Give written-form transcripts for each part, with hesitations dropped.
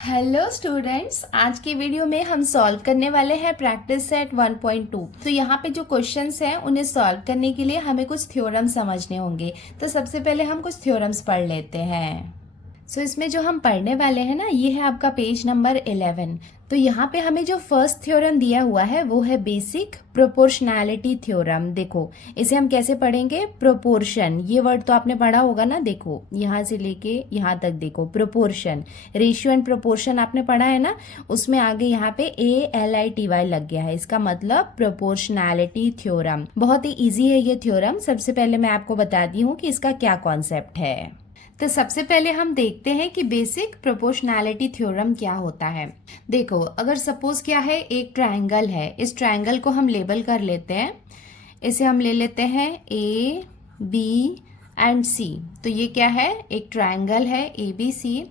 Hello students, आज की video में हम सॉल्व करने वाले हैं प्रैक्टिस सेट 1.2। तो यहाँ पे जो क्वेश्चंस हैं उन्हें सॉल्व करने के लिए हमें कुछ थ्योरम समझने होंगे। तो सबसे पहले हम कुछ थ्योरम्स पढ़ लेते हैं। इसमें जो हम पढ़ने वाले हैं ना, ये है आपका पेज नंबर 11। तो यहाँ पे हमें जो फर्स्ट थ्योरम दिया हुआ है वो है बेसिक प्रोपोर्शनैलिटी थ्योरम। देखो इसे हम कैसे पढ़ेंगे, प्रोपोर्शन, ये वर्ड तो आपने पढ़ा होगा ना। देखो यहाँ से लेके यहाँ तक देखो, प्रोपोर्शन, रेशियो एंड प्रोपोर्शन आपने पढ़ा है ना। उसमें आगे यहाँ पे ALITY लग गया है, इसका मतलब प्रोपोर्शनैलिटी थ्योरम। बहुत ही ईजी है ये थ्योरम। सबसे पहले मैं आपको बताती हूँ कि इसका क्या कॉन्सेप्ट है। तो सबसे पहले हम देखते हैं कि बेसिक प्रोपोर्शनैलिटी थ्योरम क्या होता है। देखो, अगर सपोज क्या है, एक ट्रायंगल है, इस ट्रायंगल को हम लेबल कर लेते हैं। इसे हम ले लेते हैं A, B एंड C। तो ये क्या है, एक ट्रायंगल है ABC,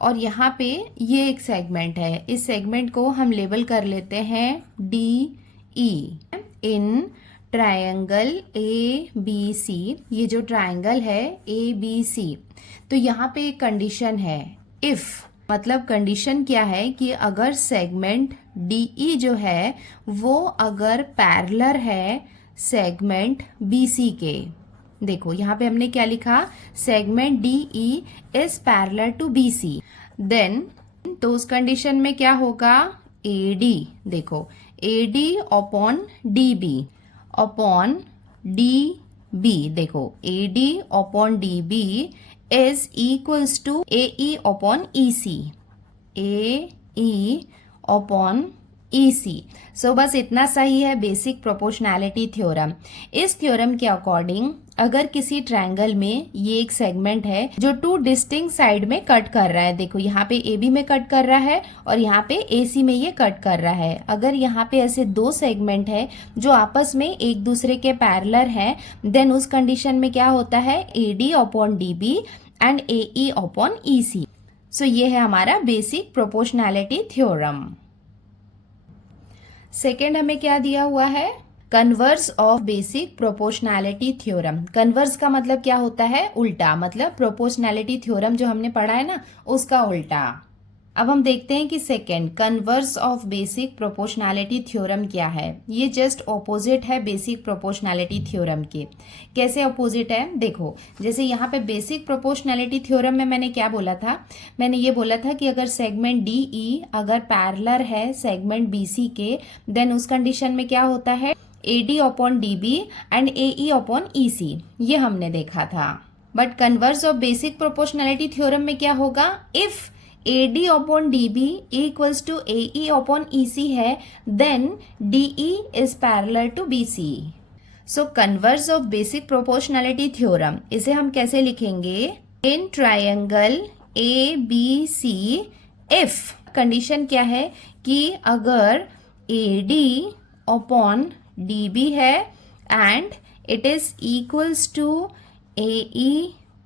और यहाँ पे ये एक सेगमेंट है। इस सेगमेंट को हम लेबल कर लेते हैं DE। इन ट्रायंगल ABC, ये जो ट्रायंगल है ABC, तो यहाँ पे एक कंडीशन है, इफ, मतलब कंडीशन क्या है कि अगर सेगमेंट DE जो है वो अगर पैरेलल है सेगमेंट BC के। देखो यहाँ पे हमने क्या लिखा, segment DE is parallel to BC, then तो उस कंडीशन में क्या होगा, AD, देखो AD upon DB upon DB, देखो AD upon DB is equals to AE upon EC, AE upon EC। So बस इतना सही है बेसिक प्रोपोर्शनैलिटी थ्योरम। इस थ्योरम के अकॉर्डिंग अगर किसी ट्रायंगल में ये एक सेगमेंट है जो टू डिस्टिंक्ट साइड में कट कर रहा है, देखो यहाँ पे AB में कट कर रहा है और यहाँ पे AC में ये कट कर रहा है। अगर यहाँ पे ऐसे दो सेगमेंट है जो आपस में एक दूसरे के पैरेलल हैं, देन उस कंडीशन में क्या होता है, AD upon DB and AE upon EC। सो ये है हमारा बेसिक प्रोपोर्शनैलिटी थ्योरम। सेकेंड हमें क्या दिया हुआ है, converse of basic proportionality theorem. Converse का मतलब क्या होता है, उल्टा, मतलब प्रोपोर्शनैलिटी थ्योरम जो हमने पढ़ा है ना उसका उल्टा। अब हम देखते हैं कि second, converse of basic proportionality theorem क्या है। ये जस्ट ऑपोजिट है बेसिक प्रोपोर्शनैलिटी थ्योरम के। कैसे ऑपोजिट है, देखो जैसे यहाँ पे बेसिक प्रोपोर्शनैलिटी थ्योरम में मैंने क्या बोला था, मैंने ये बोला था कि अगर सेगमेंट DE अगर पैरेलल है सेगमेंट BC के, देन उस कंडीशन में क्या होता है, AD upon DB and AE upon EC, ये हमने देखा था। But converse of basic proportionality theorem में क्या होगा, if AD upon DB equals to AE upon EC है, देन DE is parallel to BC। So converse of basic proportionality theorem, इसे हम कैसे लिखेंगे, in triangle ABC if, condition क्या है कि अगर AD अपॉन DB है and it is equals to AE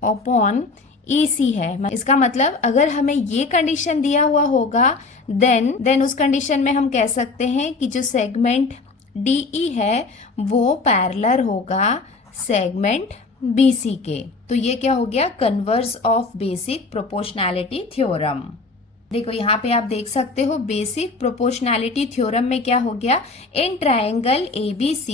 upon EC है। इसका मतलब अगर हमें ये कंडीशन दिया हुआ होगा, देन उस कंडीशन में हम कह सकते हैं कि जो सेगमेंट DE है वो पैरेलल होगा सेगमेंट BC के। तो ये क्या हो गया, converse of basic proportionality theorem. देखो यहाँ पे आप देख सकते हो बेसिक प्रोपोर्शनैलिटी थ्योरम में क्या हो गया, in triangle ABC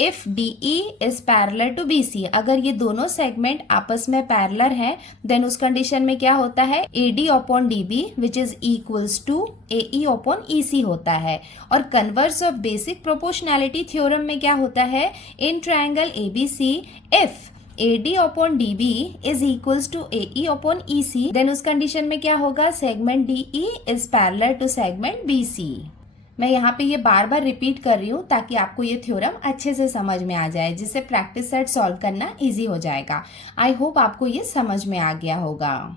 if DE is parallel to BC, अगर ये दोनों सेगमेंट आपस में पैरेलल हैं, देन उस कंडीशन में क्या होता है, AD upon DB which is equals to AE upon EC होता है। और converse of basic proportionality theorem में क्या होता है, in triangle ABC if AD upon DB is equals to AE upon EC, then उस कंडीशन में क्या होगा, segment DE is parallel to segment BC। मैं यहाँ पे ये बार बार रिपीट कर रही हूँ ताकि आपको ये थ्योरम अच्छे से समझ में आ जाए, जिससे प्रैक्टिस सेट सॉल्व करना इजी हो जाएगा। आई होप आपको ये समझ में आ गया होगा।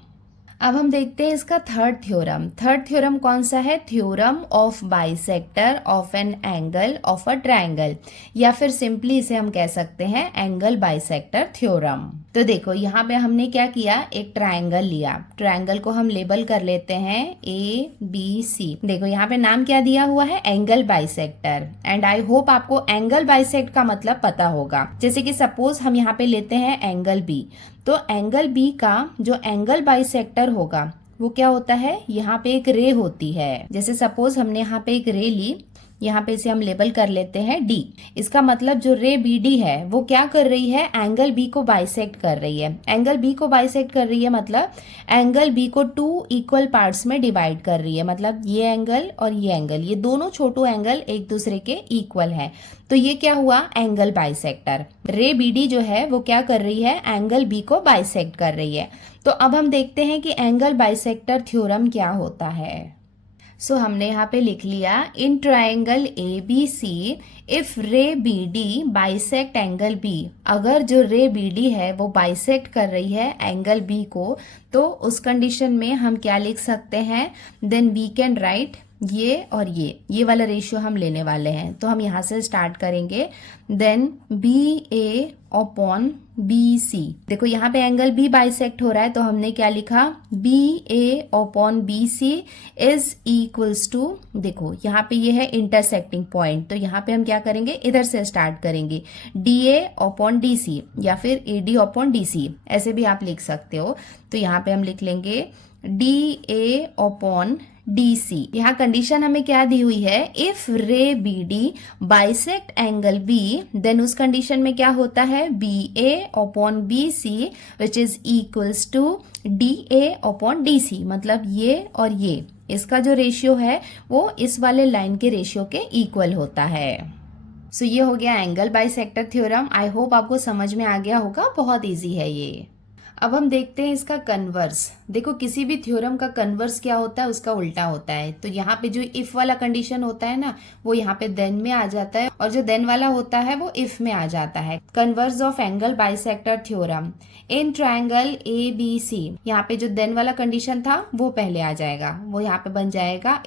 अब हम देखते हैं इसका थर्ड थ्योरम। थर्ड थ्योरम कौन सा है, theorem of bisector of an angle of a triangle, या फिर सिंपली इसे हम कह सकते हैं एंगल बाइसेक्टर थ्योरम। तो देखो यहाँ पे हमने क्या किया, एक ट्रायंगल लिया, ट्रायंगल को हम लेबल कर लेते हैं ABC। देखो यहाँ पे नाम क्या दिया हुआ है, angle bisector. And I hope आपको एंगल बाइसेक्ट का मतलब पता होगा। जैसे कि सपोज हम यहाँ पे लेते हैं एंगल B, तो एंगल B का जो एंगल बाइसेक्टर होगा वो क्या होता है, यहाँ पे एक रे होती है। जैसे सपोज हमने यहाँ पे एक रे ली, यहाँ पे इसे हम लेबल कर लेते हैं डी। इसका मतलब जो रे बी डी है वो क्या कर रही है, एंगल बी को बाइसेक्ट कर रही है। एंगल बी को बाइसेक्ट कर रही है मतलब एंगल बी को 2 इक्वल पार्ट्स में डिवाइड कर रही है। मतलब ये एंगल और ये एंगल, ये दोनों छोटो एंगल एक दूसरे के इक्वल है। तो ये क्या हुआ, एंगल बाइसेक्टर। रे बी डी जो है वो क्या कर रही है, एंगल बी को बाइसेक्ट कर रही है। तो अब हम देखते हैं कि एंगल बाइसेक्टर थ्योरम क्या होता है। सो हमने यहाँ पे लिख लिया, in triangle A B C if ray B D bisect angle B. अगर जो रे बी डी है वो बाइसेक्ट कर रही है एंगल बी को, तो उस कंडीशन में हम क्या लिख सकते हैं, देन वी कैन राइट ये और ये वाला रेशियो हम लेने वाले हैं। तो हम यहाँ से स्टार्ट करेंगे, then B A upon B सी। देखो यहाँ पे एंगल बी बाइसेक्ट हो रहा है, तो हमने क्या लिखा, B A upon B C is equals to, देखो यहाँ पे ये है इंटरसेक्टिंग पॉइंट, तो यहाँ पे हम क्या करेंगे, इधर से स्टार्ट करेंगे, D A upon D C या फिर A D upon D C, ऐसे भी आप लिख सकते हो। तो यहाँ पे हम लिख लेंगे D A upon D C. यहाँ कंडीशन हमें क्या दी हुई है, if ray B D bisect angle B, then उस कंडीशन में क्या होता है, B A upon B C which is equals to D A upon D C. मतलब ये और ये, इसका जो रेशियो है वो इस वाले लाइन के रेशियो के इक्वल होता है। सो ये हो गया angle bisector theorem. I hope आपको समझ में आ गया होगा, बहुत ईजी है ये। अब हम देखते हैं इसका कन्वर्स। देखो किसी भी थ्योरम का कन्वर्स क्या होता है, उसका उल्टा होता है। तो यहाँ पे जो इफ वाला कंडीशन होता है ना, वो यहाँ पे देन में आ जाता है, और जो देन वाला होता है वो इफ में आ जाता है। Converse of angle bisector theorem in triangle A B C, यहाँ पे जो देन वाला कंडीशन था वो पहले आ जाएगा, वो यहाँ पे बन जाएगा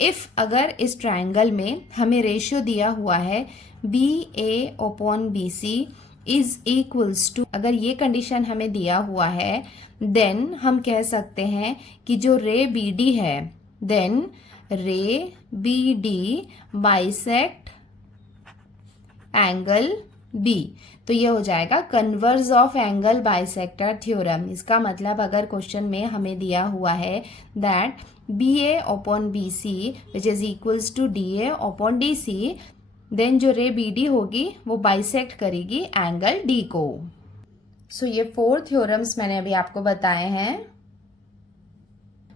इफ अगर इस ट्रायंगल में हमें रेशियो दिया हुआ है B A upon B C is equals to, अगर ये कंडीशन हमें दिया हुआ है, देन हम कह सकते हैं कि जो रे बी डी है, then ray B D bisect angle B. तो ये हो जाएगा converse of angle bisector theorem. इसका मतलब अगर क्वेश्चन में हमें दिया हुआ है that B A upon B C which is equals to D A upon D C, then जो रे बी डी होगी वो बाइसेक्ट करेगी एंगल डी को। सो ये 4 थ्योरम्स मैंने अभी आपको बताए हैं।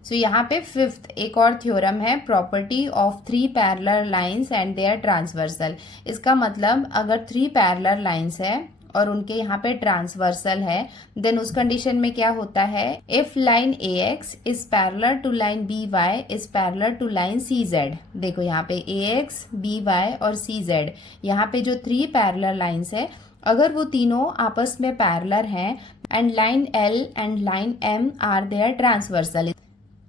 सो यहाँ पे 5th एक और थ्योरम है, property of 3 parallel lines and their transversal. इसका मतलब अगर 3 पैरेलल लाइंस है और उनके यहाँ पे ट्रांसवर्सल है, देन उस कंडीशन में क्या होता है, if line A X is parallel to line B Y is parallel to line C Z. देखो यहाँ पे ए एक्स, बी वाई और सी जेड, यहाँ पे जो 3 पैरेलल लाइंस है, अगर वो तीनों आपस में पैरेलल हैं and line L and line M are their transversal,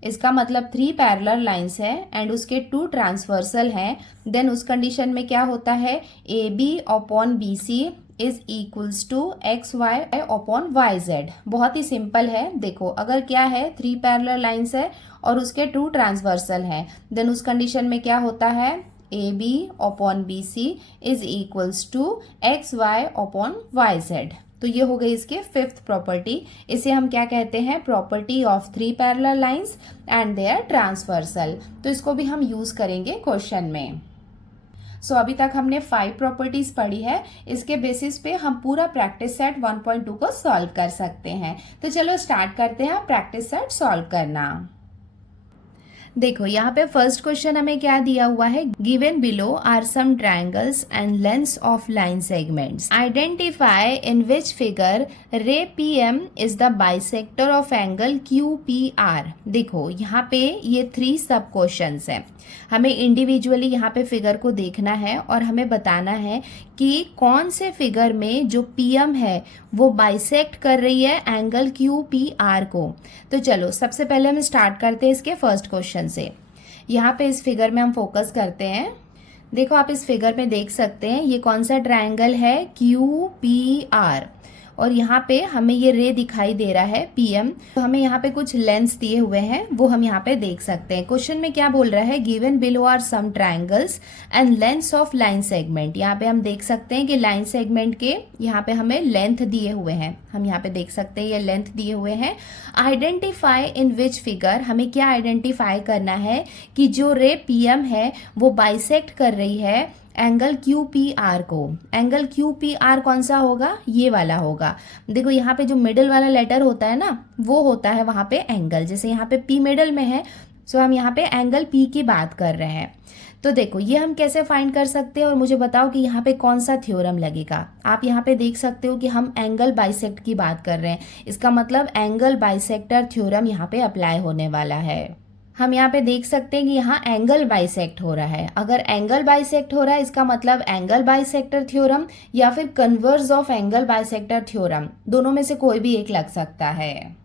इसका मतलब 3 पैरेलल लाइंस है एंड उसके 2 ट्रांसवर्सल हैं, देन उस कंडीशन में क्या होता है, A B upon B C is equals to X Y upon Y Z. बहुत ही सिंपल है। देखो अगर क्या है, 3 पैरेलल लाइंस है और उसके 2 ट्रांसवर्सल हैं, देन उस कंडीशन में क्या होता है, A B upon B C is equals to X Y upon Y Z. तो ये हो गई इसके 5th प्रॉपर्टी। इसे हम क्या कहते हैं, property of 3 parallel lines and their transversal. तो इसको भी हम यूज करेंगे क्वेश्चन में। सो अभी तक हमने 5 प्रॉपर्टीज पढ़ी है, इसके बेसिस पे हम पूरा प्रैक्टिस सेट 1.2 को सॉल्व कर सकते हैं। तो चलो स्टार्ट करते हैं प्रैक्टिस सेट सॉल्व करना। देखो यहाँ पे फर्स्ट क्वेश्चन हमें क्या दिया हुआ है, given below are some triangles and lengths of line segments, identify in which figure ray P M is the bisector of angle Q P R. देखो यहाँ पे ये 3 सब क्वेश्चंस हैं, हमें इंडिविजुअली यहाँ पे फिगर को देखना है और हमें बताना है कि कौन से फिगर में जो पीएम है वो बाइसेक्ट कर रही है एंगल क्यू पी आर को। तो चलो सबसे पहले हम स्टार्ट करते हैं इसके फर्स्ट क्वेश्चन से। यहाँ पे इस फिगर में हम फोकस करते हैं। देखो आप इस फिगर में देख सकते हैं ये कौन सा ट्रायंगल है, क्यू पी आर, और यहाँ पे हमें ये रे दिखाई दे रहा है PM। तो हमें यहाँ पे कुछ लेंस दिए हुए हैं, वो हम यहाँ पे देख सकते हैं। क्वेश्चन में क्या बोल रहा है, given below are some triangles and lengths of line segment. यहाँ पे हम देख सकते हैं कि लाइन सेगमेंट के यहाँ पे हमें लेंथ दिए हुए हैं, हम यहाँ पे देख सकते हैं ये लेंथ दिए हुए हैं। आइडेंटिफाई इन विच फिगर, हमें क्या आइडेंटिफाई करना है कि जो रे PM है वो बाइसेक्ट कर रही है एंगल QPR को। एंगल QPR कौन सा होगा, ये वाला होगा। देखो यहाँ पे जो मिडल वाला लेटर होता है ना, वो होता है वहाँ पे एंगल। जैसे यहाँ पे P मिडल में है, सो हम यहाँ पे एंगल P की बात कर रहे हैं। तो देखो ये हम कैसे फाइंड कर सकते हैं, और मुझे बताओ कि यहाँ पे कौन सा थ्योरम लगेगा। आप यहाँ पे देख सकते हो कि हम एंगल बाइसेक्ट की बात कर रहे हैं, इसका मतलब एंगल बाइसेक्टर थ्योरम यहाँ पे अप्लाई होने वाला है। हम यहाँ पे देख सकते हैं कि यहाँ एंगल बाइसेक्ट हो रहा है। अगर एंगल बाइसेक्ट हो रहा है इसका मतलब एंगल बाइसेक्टर थ्योरम या फिर converse of angle bisector theorem, दोनों में से कोई भी एक लग सकता है।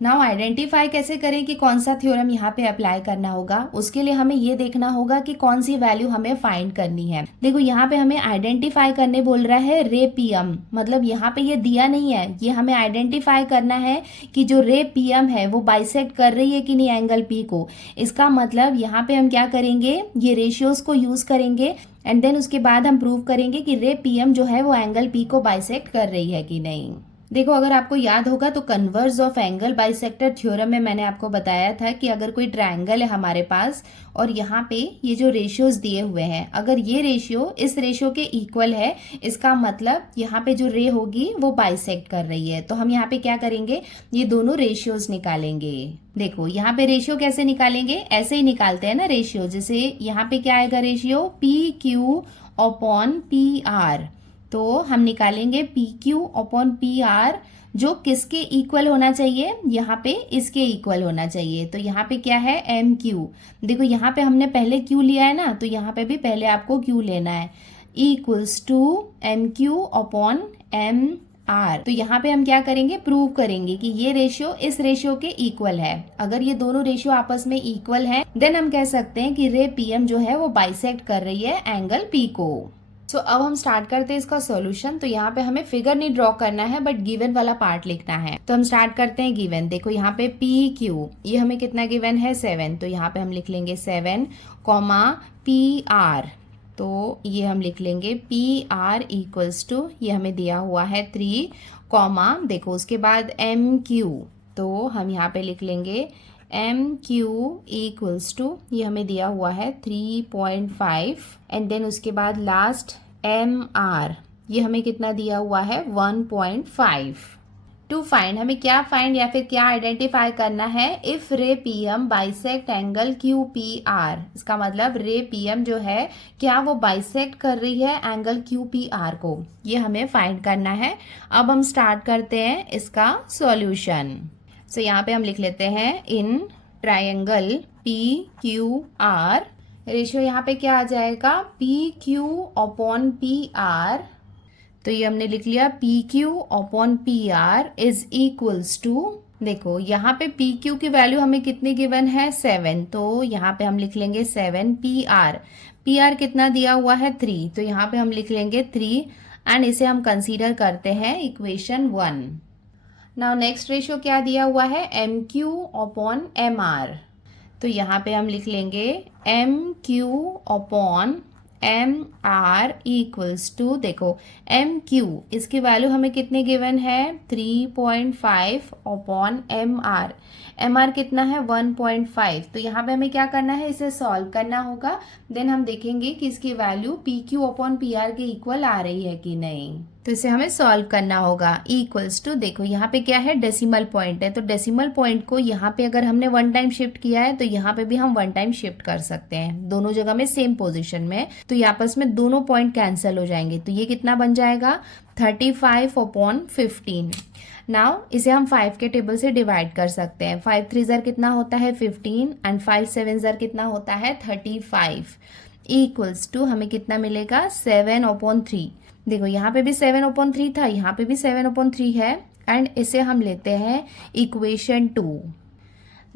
नाउ आइडेंटिफाई कैसे करें कि कौन सा थ्योरम यहाँ पे अप्लाई करना होगा, उसके लिए हमें ये देखना होगा कि कौन सी वैल्यू हमें फाइंड करनी है। देखो यहाँ पे हमें आइडेंटिफाई करने बोल रहा है रे PM, मतलब यहाँ पे ये दिया नहीं है, ये हमें आइडेंटिफाई करना है कि जो रे PM है वो बाइसेक्ट कर रही है कि नहीं एंगल P को। इसका मतलब यहाँ पे हम क्या करेंगे, ये रेशियोज को यूज करेंगे एंड देन उसके बाद हम प्रूव करेंगे कि रे PM जो है वो एंगल P को बाइसेक्ट कर रही है कि नहीं। देखो अगर आपको याद होगा तो converse of angle bisector theorem में मैंने आपको बताया था कि अगर कोई ट्रायंगल है हमारे पास और यहाँ पे ये जो रेशियोज दिए हुए हैं, अगर ये रेशियो इस रेशियो के इक्वल है, इसका मतलब यहाँ पे जो रे होगी वो बाइसेक्ट कर रही है। तो हम यहाँ पे क्या करेंगे, ये दोनों रेशियोज निकालेंगे। देखो यहाँ पे रेशियो कैसे निकालेंगे, ऐसे ही निकालते हैं ना रेशियो। जैसे यहाँ पे क्या आएगा रेशियो, PQ अपॉन PR। तो हम निकालेंगे PQ अपॉन PR, जो किसके इक्वल होना चाहिए, यहाँ पे इसके इक्वल होना चाहिए। तो यहाँ पे क्या है MQ। देखो यहाँ पे हमने पहले Q लिया है ना, तो यहाँ पे भी पहले आपको Q लेना है, equals to MQ upon MR। तो यहाँ पे हम क्या करेंगे, प्रूव करेंगे कि ये रेशियो इस रेशियो के इक्वल है। अगर ये दोनों रेशियो आपस में इक्वल है देन हम कह सकते हैं कि रे PM जो है वो बाइसेक्ट कर रही है एंगल P को। अब हम स्टार्ट करते हैं इसका सॉल्यूशन। तो यहाँ पे हमें फिगर नहीं ड्रॉ करना है बट गिवन वाला पार्ट लिखना है। तो हम स्टार्ट करते हैं गिवन। देखो यहाँ पे PQ, ये हमें कितना गिवन है 7, तो यहाँ पे हम लिख लेंगे 7 कॉमा PR, तो ये हम लिख लेंगे PR इक्वल्स टू, ये हमें दिया हुआ है 3 कॉमा, देखो उसके बाद MQ, तो हम यहाँ पे लिख लेंगे MQ इक्वल्स टू, ये हमें दिया हुआ है 3.5 एंड देन उसके बाद लास्ट MR, ये हमें कितना दिया हुआ है 1.5। टू फाइंड, हमें क्या फाइंड या फिर क्या आइडेंटिफाई करना है, इफ रे PM बाइसेक्ट एंगल QPR। इसका मतलब रे PM जो है क्या वो बाइसेक्ट कर रही है एंगल QPR को, ये हमें फाइंड करना है। अब हम स्टार्ट करते हैं इसका सॉल्यूशन। सो यहाँ पे हम लिख लेते हैं इन ट्रायंगल PQR, रेशियो यहाँ पे क्या आ जाएगा PQ अपॉन PR। तो ये हमने लिख लिया PQ upon PR is equals to, देखो यहाँ पे PQ की वैल्यू हमें कितनी गिवन है 7, तो यहाँ पे हम लिख लेंगे 7 PR कितना दिया हुआ है 3, तो यहाँ पे हम लिख लेंगे 3 एंड इसे हम कंसीडर करते हैं इक्वेशन 1। नाउ नेक्स्ट रेशियो क्या दिया हुआ है MQ अपॉन MR, तो यहाँ पे हम लिख लेंगे MQ upon MR equals to, देखो MQ इसकी वैल्यू हमें कितने गिवन है 3.5 अपॉन MR कितना है 1.5। तो यहाँ पे हमें क्या करना है, इसे सॉल्व करना होगा, देन हम देखेंगे कि इसकी वैल्यू PQ अपॉन PR के इक्वल आ रही है कि नहीं। तो इसे हमें सॉल्व करना होगा इक्वल्स टू, देखो यहाँ पे क्या है डेसिमल पॉइंट है, तो डेसिमल पॉइंट को यहाँ पे अगर हमने 1 टाइम शिफ्ट किया है तो यहाँ पे भी हम 1 टाइम शिफ्ट कर सकते हैं, दोनों जगह में सेम पोजीशन में। तो ये आपस में दोनों पॉइंट कैंसिल हो जाएंगे, तो ये कितना बन जाएगा 35 अपॉन 15। नाउ इसे हम 5 के टेबल से डिवाइड कर सकते हैं। 5 3 ज़र कितना होता है 15 एंड 5 7 ज़र कितना होता है 35 इक्वल्स टू, हमें कितना मिलेगा 7 अपॉन 3। देखो यहाँ पे भी 7 अपॉन 3 था, यहाँ पे भी 7 अपॉन 3 है एंड इसे हम लेते हैं इक्वेशन 2।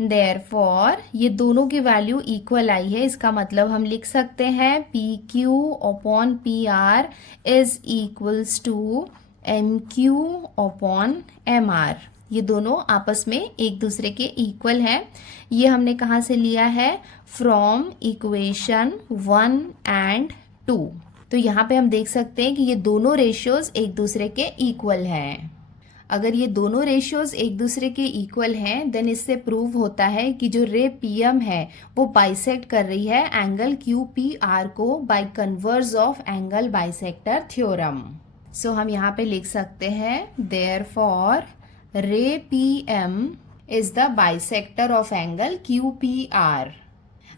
देयरफॉर ये दोनों की वैल्यू इक्वल आई है, इसका मतलब हम लिख सकते हैं PQ upon PR is equals to M Q upon M R, ये दोनों आपस में एक दूसरे के इक्वल है। ये हमने कहाँ से लिया है? From equation 1 and 2। तो यहाँ पे हम देख सकते हैं कि ये दोनों रेशियोज एक दूसरे के इक्वल हैं। अगर ये दोनों रेशियोज एक दूसरे के इक्वल हैं देन इससे प्रूव होता है कि जो रे पीएम है वो बाइसेक्ट कर रही है एंगल क्यू पी आर को by converse of angle bisector theorem. So हम यहाँ पे लिख सकते हैं therefore ray P M is the bisector of angle Q P R.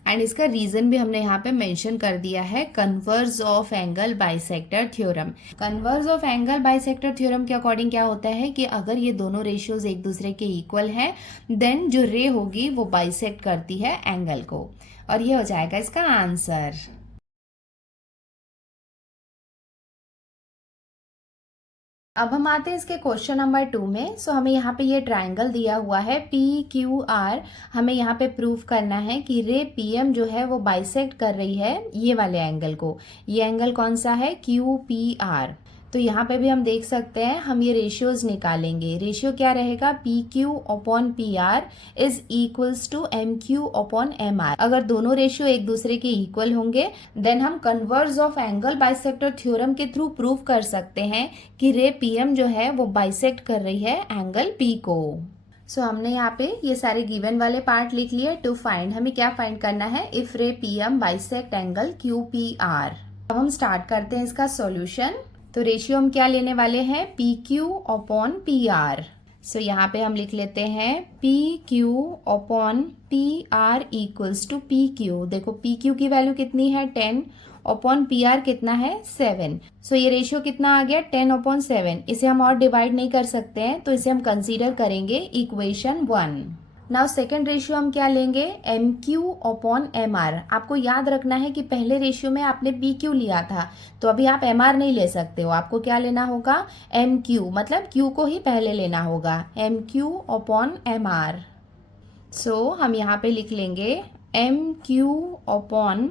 And इसका रीजन भी हमने यहाँ पे मेंशन कर दिया है, converse of angle bisector theorem. Converse of angle bisector theorem के अकॉर्डिंग क्या होता है कि अगर ये दोनों रेशियोज एक दूसरे के इक्वल हैं देन जो रे होगी वो बाइसेक्ट करती है एंगल को, और ये हो जाएगा इसका आंसर। अब हम आते हैं इसके क्वेश्चन नंबर 2 में। सो हमें यहाँ पे ये ट्राइंगल दिया हुआ है पी क्यू आर। हमें यहाँ पे प्रूव करना है कि रे पी एम जो है वो बाइसेक्ट कर रही है ये वाले एंगल को। ये एंगल कौन सा है? Q P are. तो यहाँ पे भी हम देख सकते हैं, हम ये रेशियोज निकालेंगे। रेशियो क्या रहेगा? P Q upon P R is equals to M Q upon M R. अगर दोनों रेशियो एक दूसरे के इक्वल होंगे देन हम converse of angle bisector theorem के थ्रू प्रूव कर सकते हैं कि रे पी एम जो है वो बाइसेक्ट कर रही है एंगल पी को। सो हमने यहाँ पे ये सारे गिवन वाले पार्ट लिख लिए। टू फाइंड, हमें क्या फाइंड करना है? If ray P M bisect angle Q P R. अब हम स्टार्ट करते हैं इसका सॉल्यूशन। तो रेशियो हम क्या लेने वाले हैं? P Q upon P R. So यहाँ पे हम लिख लेते हैं P Q upon P R equals to P Q. देखो पी क्यू की वैल्यू कितनी है? 10 अपॉन पी आर कितना है? 7। सो ये रेशियो कितना आ गया? 10 अपॉन 7। इसे हम और डिवाइड नहीं कर सकते हैं तो इसे हम कंसीडर करेंगे इक्वेशन 1। नाउ सेकेंड रेशियो हम क्या लेंगे? M Q upon M R. आपको याद रखना है कि पहले रेशियो में आपने पी क्यू लिया था तो अभी आप एम आर नहीं ले सकते हो, आपको क्या लेना होगा? एम क्यू, मतलब क्यू को ही पहले लेना होगा। M Q upon M R. So हम यहाँ पे लिख लेंगे M Q upon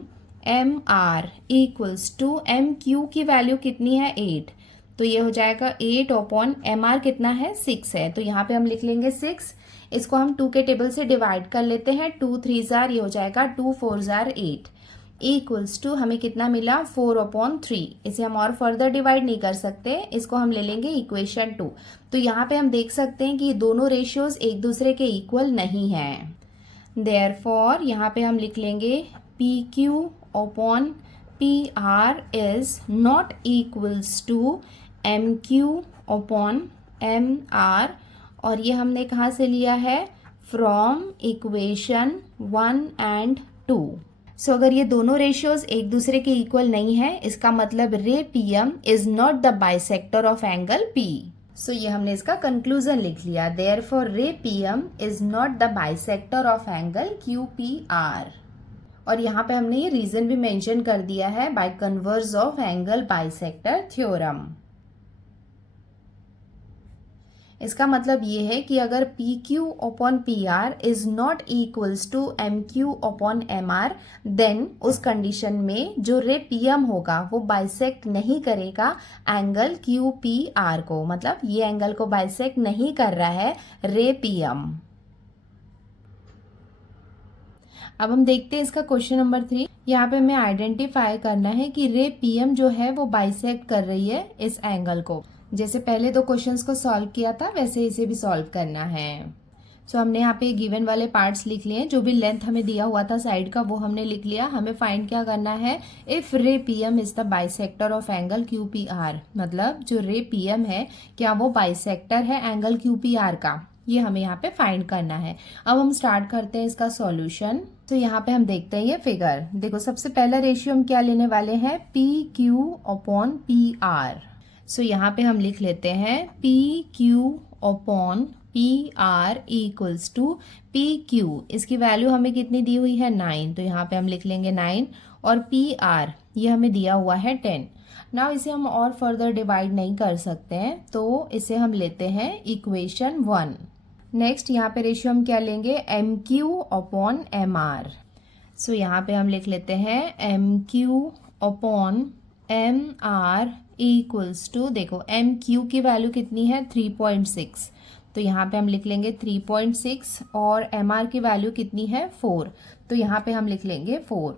M R equals to M Q की वैल्यू कितनी है? 8। तो ये हो जाएगा 8 अपॉन एम आर कितना है? 6 है। तो यहाँ पे हम लिख लेंगे 6। इसको हम 2 के टेबल से डिवाइड कर लेते हैं। 2 3 जार, ये हो जाएगा 2 4 जार 8 इक्वल्स टू हमें कितना मिला? 4 अपॉन 3। इसे हम और फर्दर डिवाइड नहीं कर सकते, इसको हम ले लेंगे इक्वेशन 2। तो यहाँ पे हम देख सकते हैं कि दोनों रेशियोज एक दूसरे के इक्वल नहीं हैं। देयरफॉर यहाँ पे हम लिख लेंगे P Q upon P R is not equals to M Q upon M R, और ये हमने कहाँ से लिया है? From equation 1 and 2। सो अगर ये दोनों रेशियोज एक दूसरे के इक्वल नहीं है इसका मतलब ray P M is not the bisector of angle P. So ये हमने इसका कंक्लूजन लिख लिया, therefore ray P M is not the bisector of angle Q P R. और यहाँ पे हमने ये रीजन भी मेंशन कर दिया है, by converse of angle bisector theorem. इसका मतलब ये है कि अगर P Q upon P R is not equals to M Q upon M R then उस कंडीशन में जो रे पी एम होगा वो बाइसेक्ट नहीं करेगा एंगल क्यू पी आर को, मतलब ये एंगल को बाइसेक्ट नहीं कर रहा है रे पी एम। अब हम देखते हैं इसका क्वेश्चन नंबर 3। यहाँ पे हमें आइडेंटिफाई करना है कि रे पी एम जो है वो बाइसेक्ट कर रही है इस एंगल को। जैसे पहले 2 क्वेश्चंस को सॉल्व किया था वैसे इसे भी सॉल्व करना है। सो हमने यहाँ पे गिवन वाले पार्ट्स लिख लिए, जो भी लेंथ हमें दिया हुआ था साइड का वो हमने लिख लिया। हमें फाइंड क्या करना है? If ray P M is the bisector of angle Q P R, मतलब जो रे पी एम है क्या वो बाइसेक्टर है एंगल क्यू पी आर का, ये हमें यहाँ पे फाइंड करना है। अब हम स्टार्ट करते हैं इसका सॉल्यूशन। तो यहाँ पे हम देखते हैं ये फिगर। देखो सबसे पहला रेशियो हम क्या लेने वाले हैं? P Q upon P R. So यहाँ पे हम लिख लेते हैं P Q upon P R equals to P Q. इसकी वैल्यू हमें कितनी दी हुई है? 9। तो यहाँ पे हम लिख लेंगे 9, और पी आर ये हमें दिया हुआ है 10। नाउ इसे हम और फर्दर डिवाइड नहीं कर सकते हैं तो इसे हम लेते हैं इक्वेशन 1। नेक्स्ट यहाँ पे रेशियो हम क्या लेंगे? M Q upon M R. So यहाँ पे हम लिख लेते हैं M Q upon M R equals to, देखो एम क्यू की वैल्यू कितनी है 3.6, तो यहाँ पे हम लिख लेंगे 3.6 और एम आर की वैल्यू कितनी है 4, तो यहाँ पे हम लिख लेंगे 4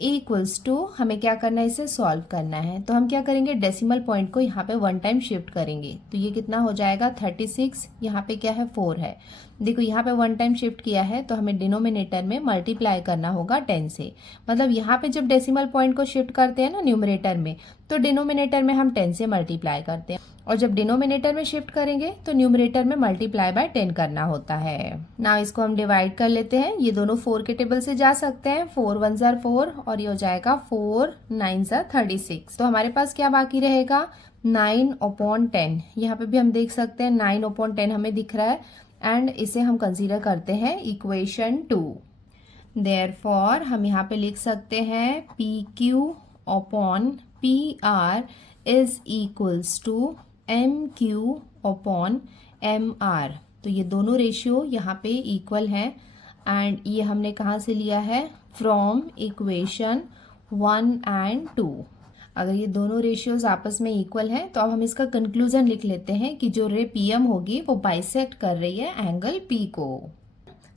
इक्वल्स टू, हमें क्या करना है इसे सॉल्व करना है, तो हम क्या करेंगे डेसिमल पॉइंट को यहाँ पे 1 टाइम शिफ्ट करेंगे, तो ये कितना हो जाएगा 36, यहाँ पे क्या है 4 है, देखो यहाँ पे 1 टाइम शिफ्ट किया है तो हमें डिनोमिनेटर में मल्टीप्लाई करना होगा 10 से, मतलब यहाँ पे जब डेसिमल पॉइंट को शिफ्ट करते हैं ना न्यूमरेटर में, तो डिनोमिनेटर में हम 10 से मल्टीप्लाई करते हैं, और जब डिनोमिनेटर में शिफ्ट करेंगे तो न्यूमरेटर में मल्टीप्लाई बाय 10 करना होता है ना। इसको हम डिवाइड कर लेते हैं, ये दोनों 4 के टेबल से जा सकते हैं, 4 1 जार 4 और ये हो जाएगा 4 9 जार 36, तो हमारे पास क्या बाकी रहेगा 9/10, यहाँ पे भी हम देख सकते हैं 9/10 हमें दिख रहा है, एंड इसे हम कंसीडर करते हैं इक्वेशन 2। देयरफॉर हम यहाँ पे लिख सकते हैं PQ/PR is equals to MQ/MR, तो ये दोनों रेशियो यहाँ पे इक्वल है, एंड ये हमने कहाँ से लिया है फ्रॉम इक्वेशन 1 एंड 2। अगर ये दोनों रेशियोज आपस में इक्वल हैं तो अब हम इसका कंक्लूजन लिख लेते हैं कि जो रे PM होगी वो बाइसेक्ट कर रही है एंगल P को।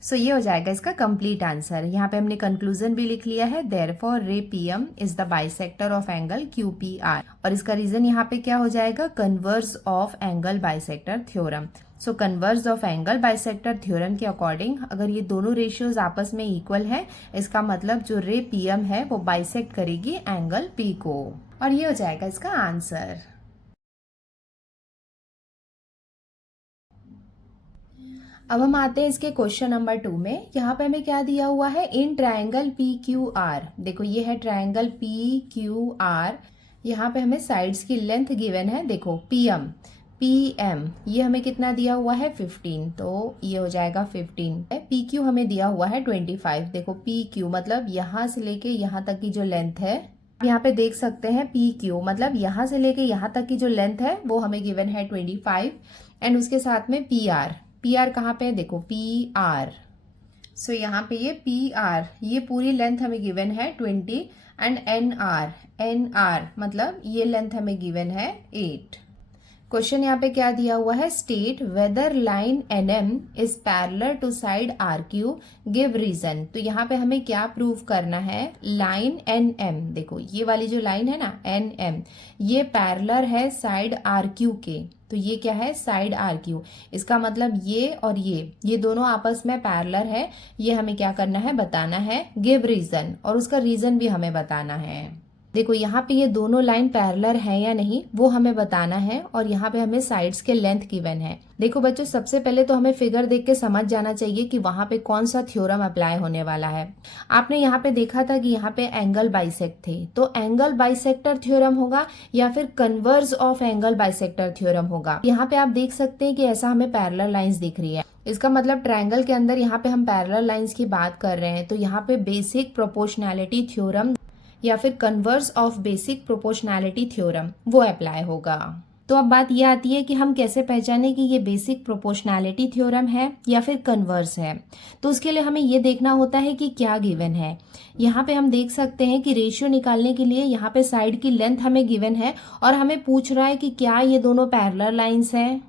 सो ये हो जाएगा इसका कंप्लीट आंसर। यहाँ पे हमने कंक्लूजन भी लिख लिया है, देयरफॉर रे PM is the bisector of angle QPR, और इसका रीजन यहाँ पे क्या हो जाएगा converse of angle bisector theorem. So converse of angle bisector theorem के अकॉर्डिंग अगर ये दोनों रेशियोज आपस में इक्वल है, इसका मतलब जो रे PM है वो बाइसेक्ट करेगी एंगल P को, और ये हो जाएगा इसका आंसर। अब हम आते हैं इसके क्वेश्चन नंबर 2 में। यहाँ पे हमें क्या दिया हुआ है, इन ट्रायंगल PQR, देखो ये है ट्रायंगल PQR, यहाँ पे हमें साइड्स की लेंथ गिवन है, देखो PM ये हमें कितना दिया हुआ है 15, तो ये हो जाएगा 15। PQ हमें दिया हुआ है 25, देखो PQ मतलब यहाँ से लेके यहाँ तक की जो लेंथ है, यहाँ पे देख सकते हैं PQ मतलब यहाँ से लेके यहाँ तक की जो लेंथ है वो हमें गिवन है 25, एंड उसके साथ में PR कहाँ पे है, देखो PR, सो यहाँ पे ये PR, ये पूरी लेंथ हमें गिवन है 20, एंड NR मतलब ये लेंथ हमें गिवन है 8। क्वेश्चन यहाँ पे क्या दिया हुआ है, state whether line NM is parallel to side RQ, give reason. तो यहाँ पे हमें क्या प्रूव करना है, लाइन NM, देखो ये वाली जो लाइन है ना NM, ये पैरेलल है साइड RQ के, तो ये क्या है साइड RQ, इसका मतलब ये और ये दोनों आपस में पैरेलल है, ये हमें क्या करना है बताना है, गिव रीजन, और उसका रीजन भी हमें बताना है। देखो यहाँ पे ये दोनों लाइन पैरेलल है या नहीं वो हमें बताना है, और यहाँ पे हमें साइड्स के लेंथ गिवन है। देखो बच्चों सबसे पहले तो हमें फिगर देख के समझ जाना चाहिए कि वहां पे कौन सा थ्योरम अप्लाई होने वाला है। आपने यहाँ पे देखा था कि यहाँ पे एंगल बाइसेक्ट थे, तो एंगल बाइसेक्टर थ्योरम होगा या फिर converse of angle bisector theorem होगा। यहाँ पे आप देख सकते हैं कि ऐसा हमें पैरेलल लाइंस दिख रही है, इसका मतलब ट्रायंगल के अंदर यहाँ पे हम पैरेलल लाइंस की बात कर रहे हैं, तो यहाँ पे बेसिक प्रोपोर्शनैलिटी थ्योरम या फिर converse of basic proportionality theorem वो अप्लाई होगा। तो अब बात ये आती है कि हम कैसे पहचाने कि ये बेसिक प्रोपोर्शनैलिटी थ्योरम है या फिर कन्वर्स है। तो उसके लिए हमें ये देखना होता है कि क्या गिवन है। यहाँ पे हम देख सकते हैं कि रेशियो निकालने के लिए यहाँ पे साइड की लेंथ हमें गिवन है, और हमें पूछ रहा है कि क्या ये दोनों पैरेलल लाइंस हैं।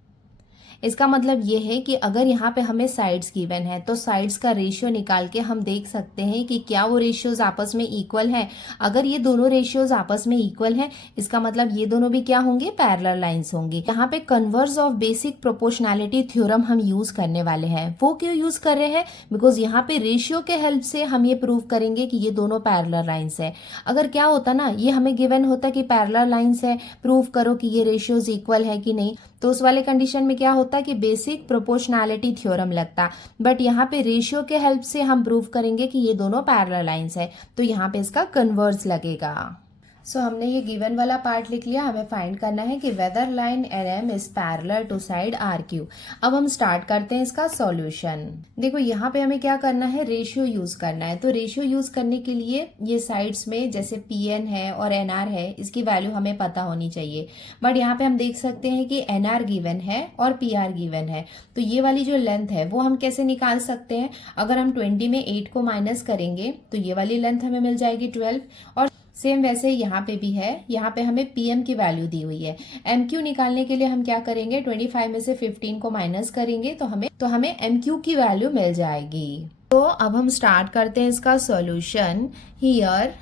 इसका मतलब ये है कि अगर यहाँ पे हमें साइड्स गिवन है तो साइड्स का रेशियो निकाल के हम देख सकते हैं कि क्या वो रेशियोज आपस में इक्वल हैं। अगर ये दोनों रेशियोज आपस में इक्वल हैं, इसका मतलब ये दोनों भी क्या होंगे, पैरेलल लाइंस होंगे। यहाँ पे converse of basic proportionality theorem हम यूज करने वाले हैं। वो क्यों यूज कर रहे हैं, बिकॉज यहाँ पे रेशियो के हेल्प से हम ये प्रूव करेंगे कि ये दोनों पैरेलल लाइंस है। अगर क्या होता ना, ये हमें गिवन होता कि पैरेलल लाइंस है, प्रूव करो कि ये रेशियोज इक्वल है कि नहीं, तो उस वाले कंडीशन में क्या होता कि बेसिक प्रोपोर्शनैलिटी थ्योरम लगता। बट यहाँ पे रेशियो के हेल्प से हम प्रूव करेंगे कि ये दोनों पैरेलल लाइंस है, तो यहाँ पे इसका कन्वर्स लगेगा। सो हमने ये गिवन वाला पार्ट लिख लिया। हमें फाइंड करना है कि whether line NM is parallel to side RQ। अब हम स्टार्ट करते हैं इसका सॉल्यूशन। देखो यहाँ पे हमें क्या करना है, रेशियो यूज करना है। तो रेशियो यूज करने के लिए ये साइड्स में जैसे PN है और NR है, इसकी वैल्यू हमें पता होनी चाहिए। बट यहाँ पे हम देख सकते हैं कि NR गिवन है और PR गिवन है, तो ये वाली जो लेंथ है वो हम कैसे निकाल सकते हैं। अगर हम 20 में 8 को माइनस करेंगे तो ये वाली लेंथ हमें मिल जाएगी 12, और सेम वैसे यहाँ पे भी है, यहाँ पे हमें पीएम की वैल्यू दी हुई है। एमक्यू निकालने के लिए हम क्या करेंगे, 25 में से 15 को माइनस करेंगे तो हमें एमक्यू की वैल्यू मिल जाएगी। तो अब हम स्टार्ट करते हैं इसका solution. Here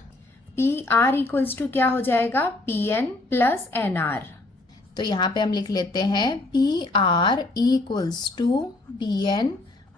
P R equals to क्या हो जाएगा, P N plus N R. तो यहाँ पे हम लिख लेते हैं P R equals to P N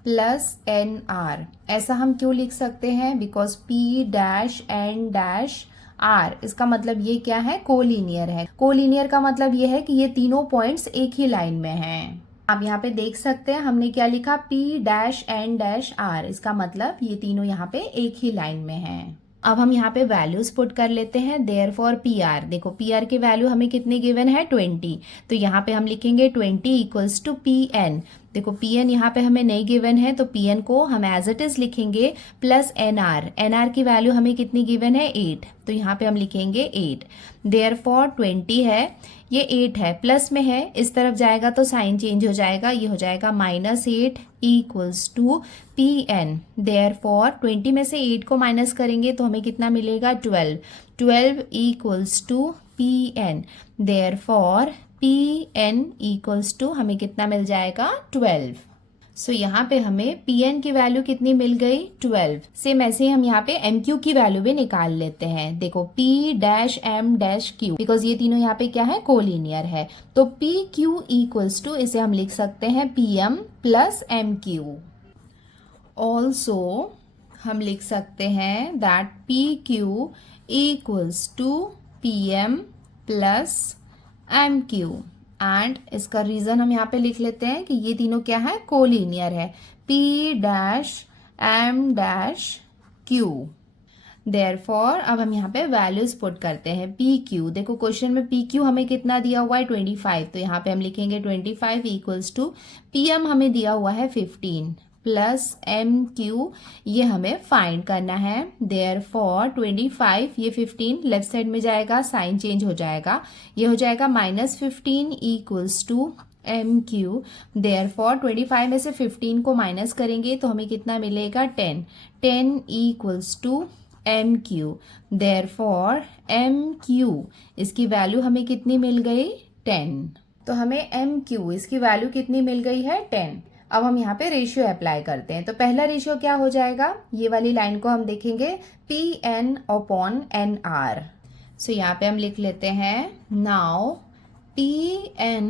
plus N R. ऐसा हम क्यों लिख सकते हैं, because P dash N dash R, इसका मतलब ये क्या है, कोलिनियर है। कोलिनियर का मतलब ये है कि ये तीनों पॉइंट्स एक ही लाइन में हैं। आप यहाँ पे देख सकते हैं हमने क्या लिखा, P dash N dash R, इसका मतलब ये तीनों यहाँ पे एक ही लाइन में हैं। अब हम यहाँ पे वैल्यूज पुट कर लेते हैं। देयर फॉर पी आर, देखो पी आर की वैल्यू हमें कितनी गिवन है, 20। तो यहाँ पे हम लिखेंगे 20 इक्वल्स टू पी एन। देखो पी एन यहाँ पे हमें नहीं गिवन है, तो पी एन को हम एज इट इज लिखेंगे plus N R. N R की वैल्यू हमें कितनी गिवन है, 8। तो यहाँ पे हम लिखेंगे 8। देयर फॉर 20 है, ये 8 है, प्लस में है, इस तरफ जाएगा तो साइन चेंज हो जाएगा, ये हो जाएगा -8 equals to P N. Therefore 20 में से 8 को माइनस करेंगे तो हमें कितना मिलेगा, 12। 12 equals to P N. Therefore P N equals to हमें कितना मिल जाएगा, 12। सो यहाँ पे हमें पी एन की वैल्यू कितनी मिल गई, 12। सेम ऐसे ही हम यहाँ पे एम क्यू की वैल्यू भी निकाल लेते हैं। देखो P dash M dash Q, because ये तीनों यहाँ पे क्या है, कोलिनियर है, तो पी क्यू इक्वल्स टू इसे हम लिख सकते हैं P M plus M Q. Also हम लिख सकते हैं that P Q equals to P M plus M Q. And इसका रीजन हम यहाँ पे लिख लेते हैं कि ये तीनों क्या है, कोलिनियर है, P dash M dash Q. Therefore अब हम यहाँ पे वैल्यूज पुट करते हैं। पी क्यू, देखो क्वेश्चन में पी क्यू हमें कितना दिया हुआ है, 25। तो यहाँ पे हम लिखेंगे 25 इक्वल्स टू पी एम हमें दिया हुआ है 15 प्लस एम क्यू, ये हमें फाइंड करना है। देयरफॉर 25, ये 15 लेफ्ट साइड में जाएगा, साइन चेंज हो जाएगा, ये हो जाएगा -15 equals to M Q. Therefore 25 में से 15 को माइनस करेंगे तो हमें कितना मिलेगा, 10। 10 equals to M Q. Therefore M Q, इसकी वैल्यू हमें कितनी मिल गई, 10। तो हमें एम क्यू इसकी वैल्यू कितनी मिल गई है, 10। अब हम यहाँ पे रेशियो अप्लाई करते हैं। तो पहला रेशियो क्या हो जाएगा, ये वाली लाइन को हम देखेंगे P N upon N R. So यहाँ पे हम लिख लेते हैं now P N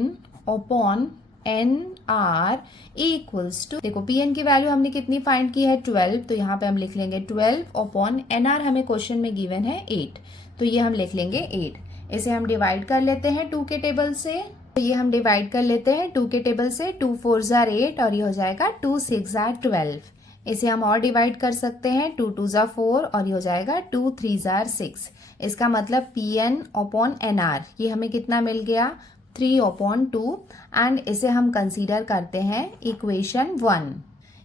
upon N R equals to, देखो पी एन की वैल्यू हमने कितनी फाइंड की है, 12। तो यहाँ पे हम लिख लेंगे 12 अपॉन एन आर, हमें क्वेश्चन में गिवन है 8, तो ये हम लिख लेंगे 8। इसे हम डिवाइड कर लेते हैं 2 के टेबल से। तो ये हम डिवाइड कर लेते हैं 2 के टेबल से, 2 4 जार 8 और ये हो जाएगा 2 6 जार 12। इसे हम और डिवाइड कर सकते हैं, 2 2 जार 4 और ये हो जाएगा 2 3 जार 6। इसका मतलब P N upon N R, ये हमें कितना मिल गया, 3 अपॉन 2। एंड इसे हम कंसीडर करते हैं इक्वेशन 1।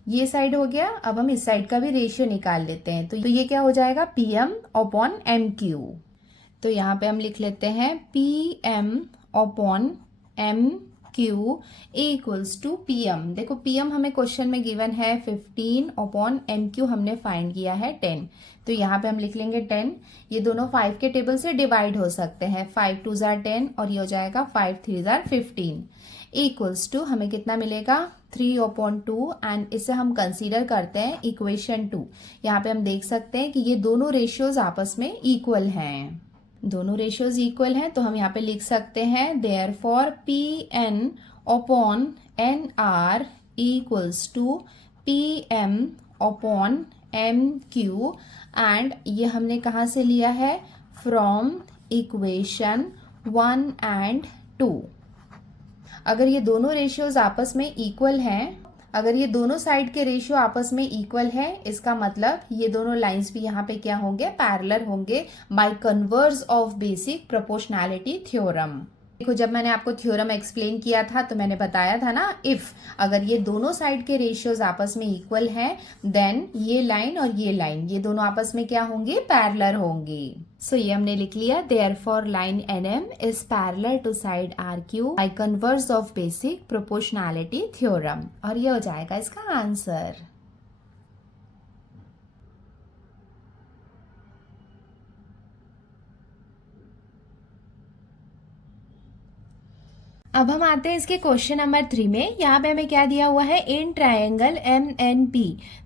ये साइड हो गया। अब हम इस साइड का भी रेशियो निकाल लेते हैं। तो ये क्या हो जाएगा, P M upon M Q. तो यहाँ पे हम लिख लेते हैं P M upon M Q equals to P M. देखो पी एम हमें क्वेश्चन में गिवन है 15 अपॉन एम क्यू हमने फाइंड किया है 10। तो यहाँ पे हम लिख लेंगे 10। ये दोनों 5 के टेबल से डिवाइड हो सकते हैं, 5 2 जार 10 और ये हो जाएगा 5 3 जार 15 इक्वल्स टू हमें कितना मिलेगा, 3 अपॉन 2। एंड इसे हम कंसीडर करते हैं इक्वेशन 2। यहाँ पे हम देख सकते हैं कि ये दोनों रेशियोज आपस में इक्वल हैं, दोनों रेशियोज इक्वल हैं। तो हम यहाँ पे लिख सकते हैं therefore P N upon N R equals to P M upon M Q. And ये हमने कहाँ से लिया है, फ्रॉम इक्वेशन 1 एंड 2। अगर ये दोनों रेशियोज आपस में इक्वल हैं, अगर ये दोनों साइड के रेशियो आपस में इक्वल है, इसका मतलब ये दोनों लाइंस भी यहाँ पे क्या होंगे, पैरेलल होंगे bye converse of basic proportionality theorem. देखो जब मैंने आपको थ्योरम एक्सप्लेन किया था तो मैंने बताया था ना, इफ अगर ये दोनों साइड के रेशियोज आपस में इक्वल हैं, देन ये लाइन और ये लाइन, ये दोनों आपस में क्या होंगे, पैरेलल होंगे। सो ये हमने लिख लिया, therefore line N M is parallel to side R Q by converse of basic proportionality theorem. और ये हो जाएगा इसका आंसर। अब हम आते हैं इसके क्वेश्चन नंबर 3 में। यहाँ पे हमें क्या दिया हुआ है, in triangle M N P.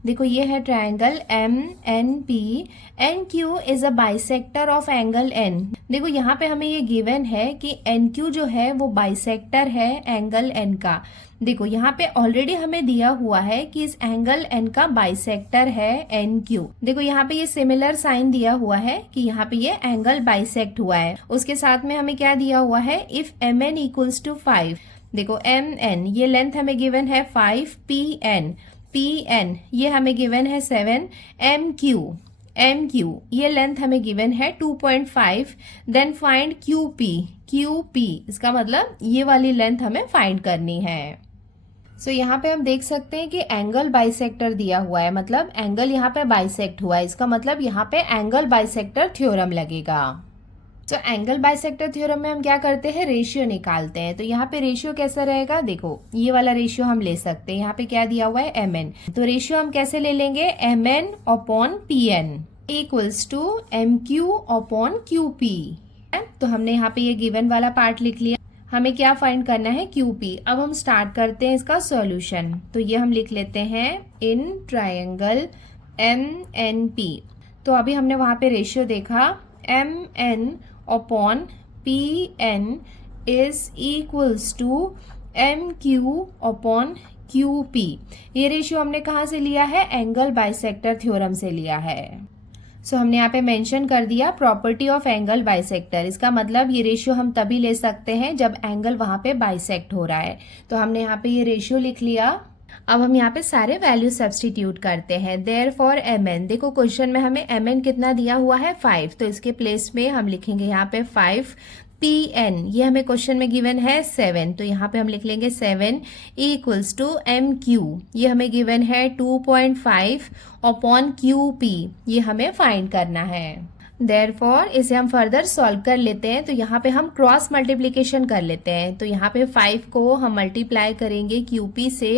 देखो ये है triangle M N P, N Q is a bisector of angle N. देखो यहाँ पे हमें ये गिवन है कि एन क्यू जो है वो बाइसेक्टर है एंगल एन का। देखो यहाँ पे ऑलरेडी हमें दिया हुआ है कि इस एंगल एन का बाइसेक्टर है एन क्यू। देखो यहाँ पे ये सिमिलर साइन दिया हुआ है कि यहाँ पे ये एंगल बाइसेक्ट हुआ है। उसके साथ में हमें क्या दिया हुआ है, if M N equals to 5। देखो एम एन ये लेंथ हमें गिवन है 5, पी एन ये हमें गिवन है 7, एम क्यू ये लेंथ हमें गिवन है 2.5। देन फाइंड क्यू पी इसका मतलब ये वाली लेंथ हमें फाइंड करनी है। सो यहाँ पे हम देख सकते हैं कि एंगल बाइसेक्टर दिया हुआ है, मतलब एंगल यहाँ पे बाइसेक्ट हुआ है, इसका मतलब यहाँ पे एंगल बाइसेक्टर थ्योरम लगेगा। तो एंगल बाइसेक्टर थ्योरम में हम क्या करते हैं, रेशियो निकालते हैं। तो यहाँ पे रेशियो कैसा रहेगा, देखो ये वाला रेशियो हम ले सकते हैं। यहाँ पे क्या दिया हुआ है, एम एन। तो रेशियो हम कैसे ले लेंगे, M N upon P N equals to M Q upon Q P. तो हमने यहाँ पे ये गिवन वाला पार्ट लिख लिया। हमें क्या फाइंड करना है, क्यू पी। अब हम स्टार्ट करते हैं इसका सॉल्यूशन। तो ये हम लिख लेते हैं in triangle M N P. तो अभी हमने वहां पे रेशियो देखा, M N upon P N is equals to M Q upon Q P. ये रेशियो हमने कहाँ से लिया है, एंगल बाइसेक्टर थ्योरम से लिया है। सो हमने यहाँ पे मेंशन कर दिया प्रॉपर्टी ऑफ एंगल बाइसेक्टर। इसका मतलब ये रेशियो हम तभी ले सकते हैं जब एंगल वहां पे बाइसेक्ट हो रहा है। तो हमने यहाँ पे ये रेशियो लिख लिया। अब हम यहाँ पे सारे वैल्यू सब्सटीट्यूट करते हैं। देयर फॉर एम एन, देखो क्वेश्चन में हमें एम एन कितना दिया हुआ है, 5। तो इसके प्लेस में हम लिखेंगे यहाँ पे 5। पी एन ये हमें क्वेश्चन में गिवन है 7, तो यहाँ पे हम लिख लेंगे 7 इक्वल्स टू एम क्यू ये हमें गिवन है 2.5 अपॉन क्यू पी ये हमें फाइंड करना है। देयरफॉर इसे हम फर्दर सॉल्व कर लेते हैं। तो यहाँ पे हम क्रॉस मल्टीप्लीकेशन कर लेते हैं। तो यहाँ पे 5 को हम मल्टीप्लाई करेंगे QP से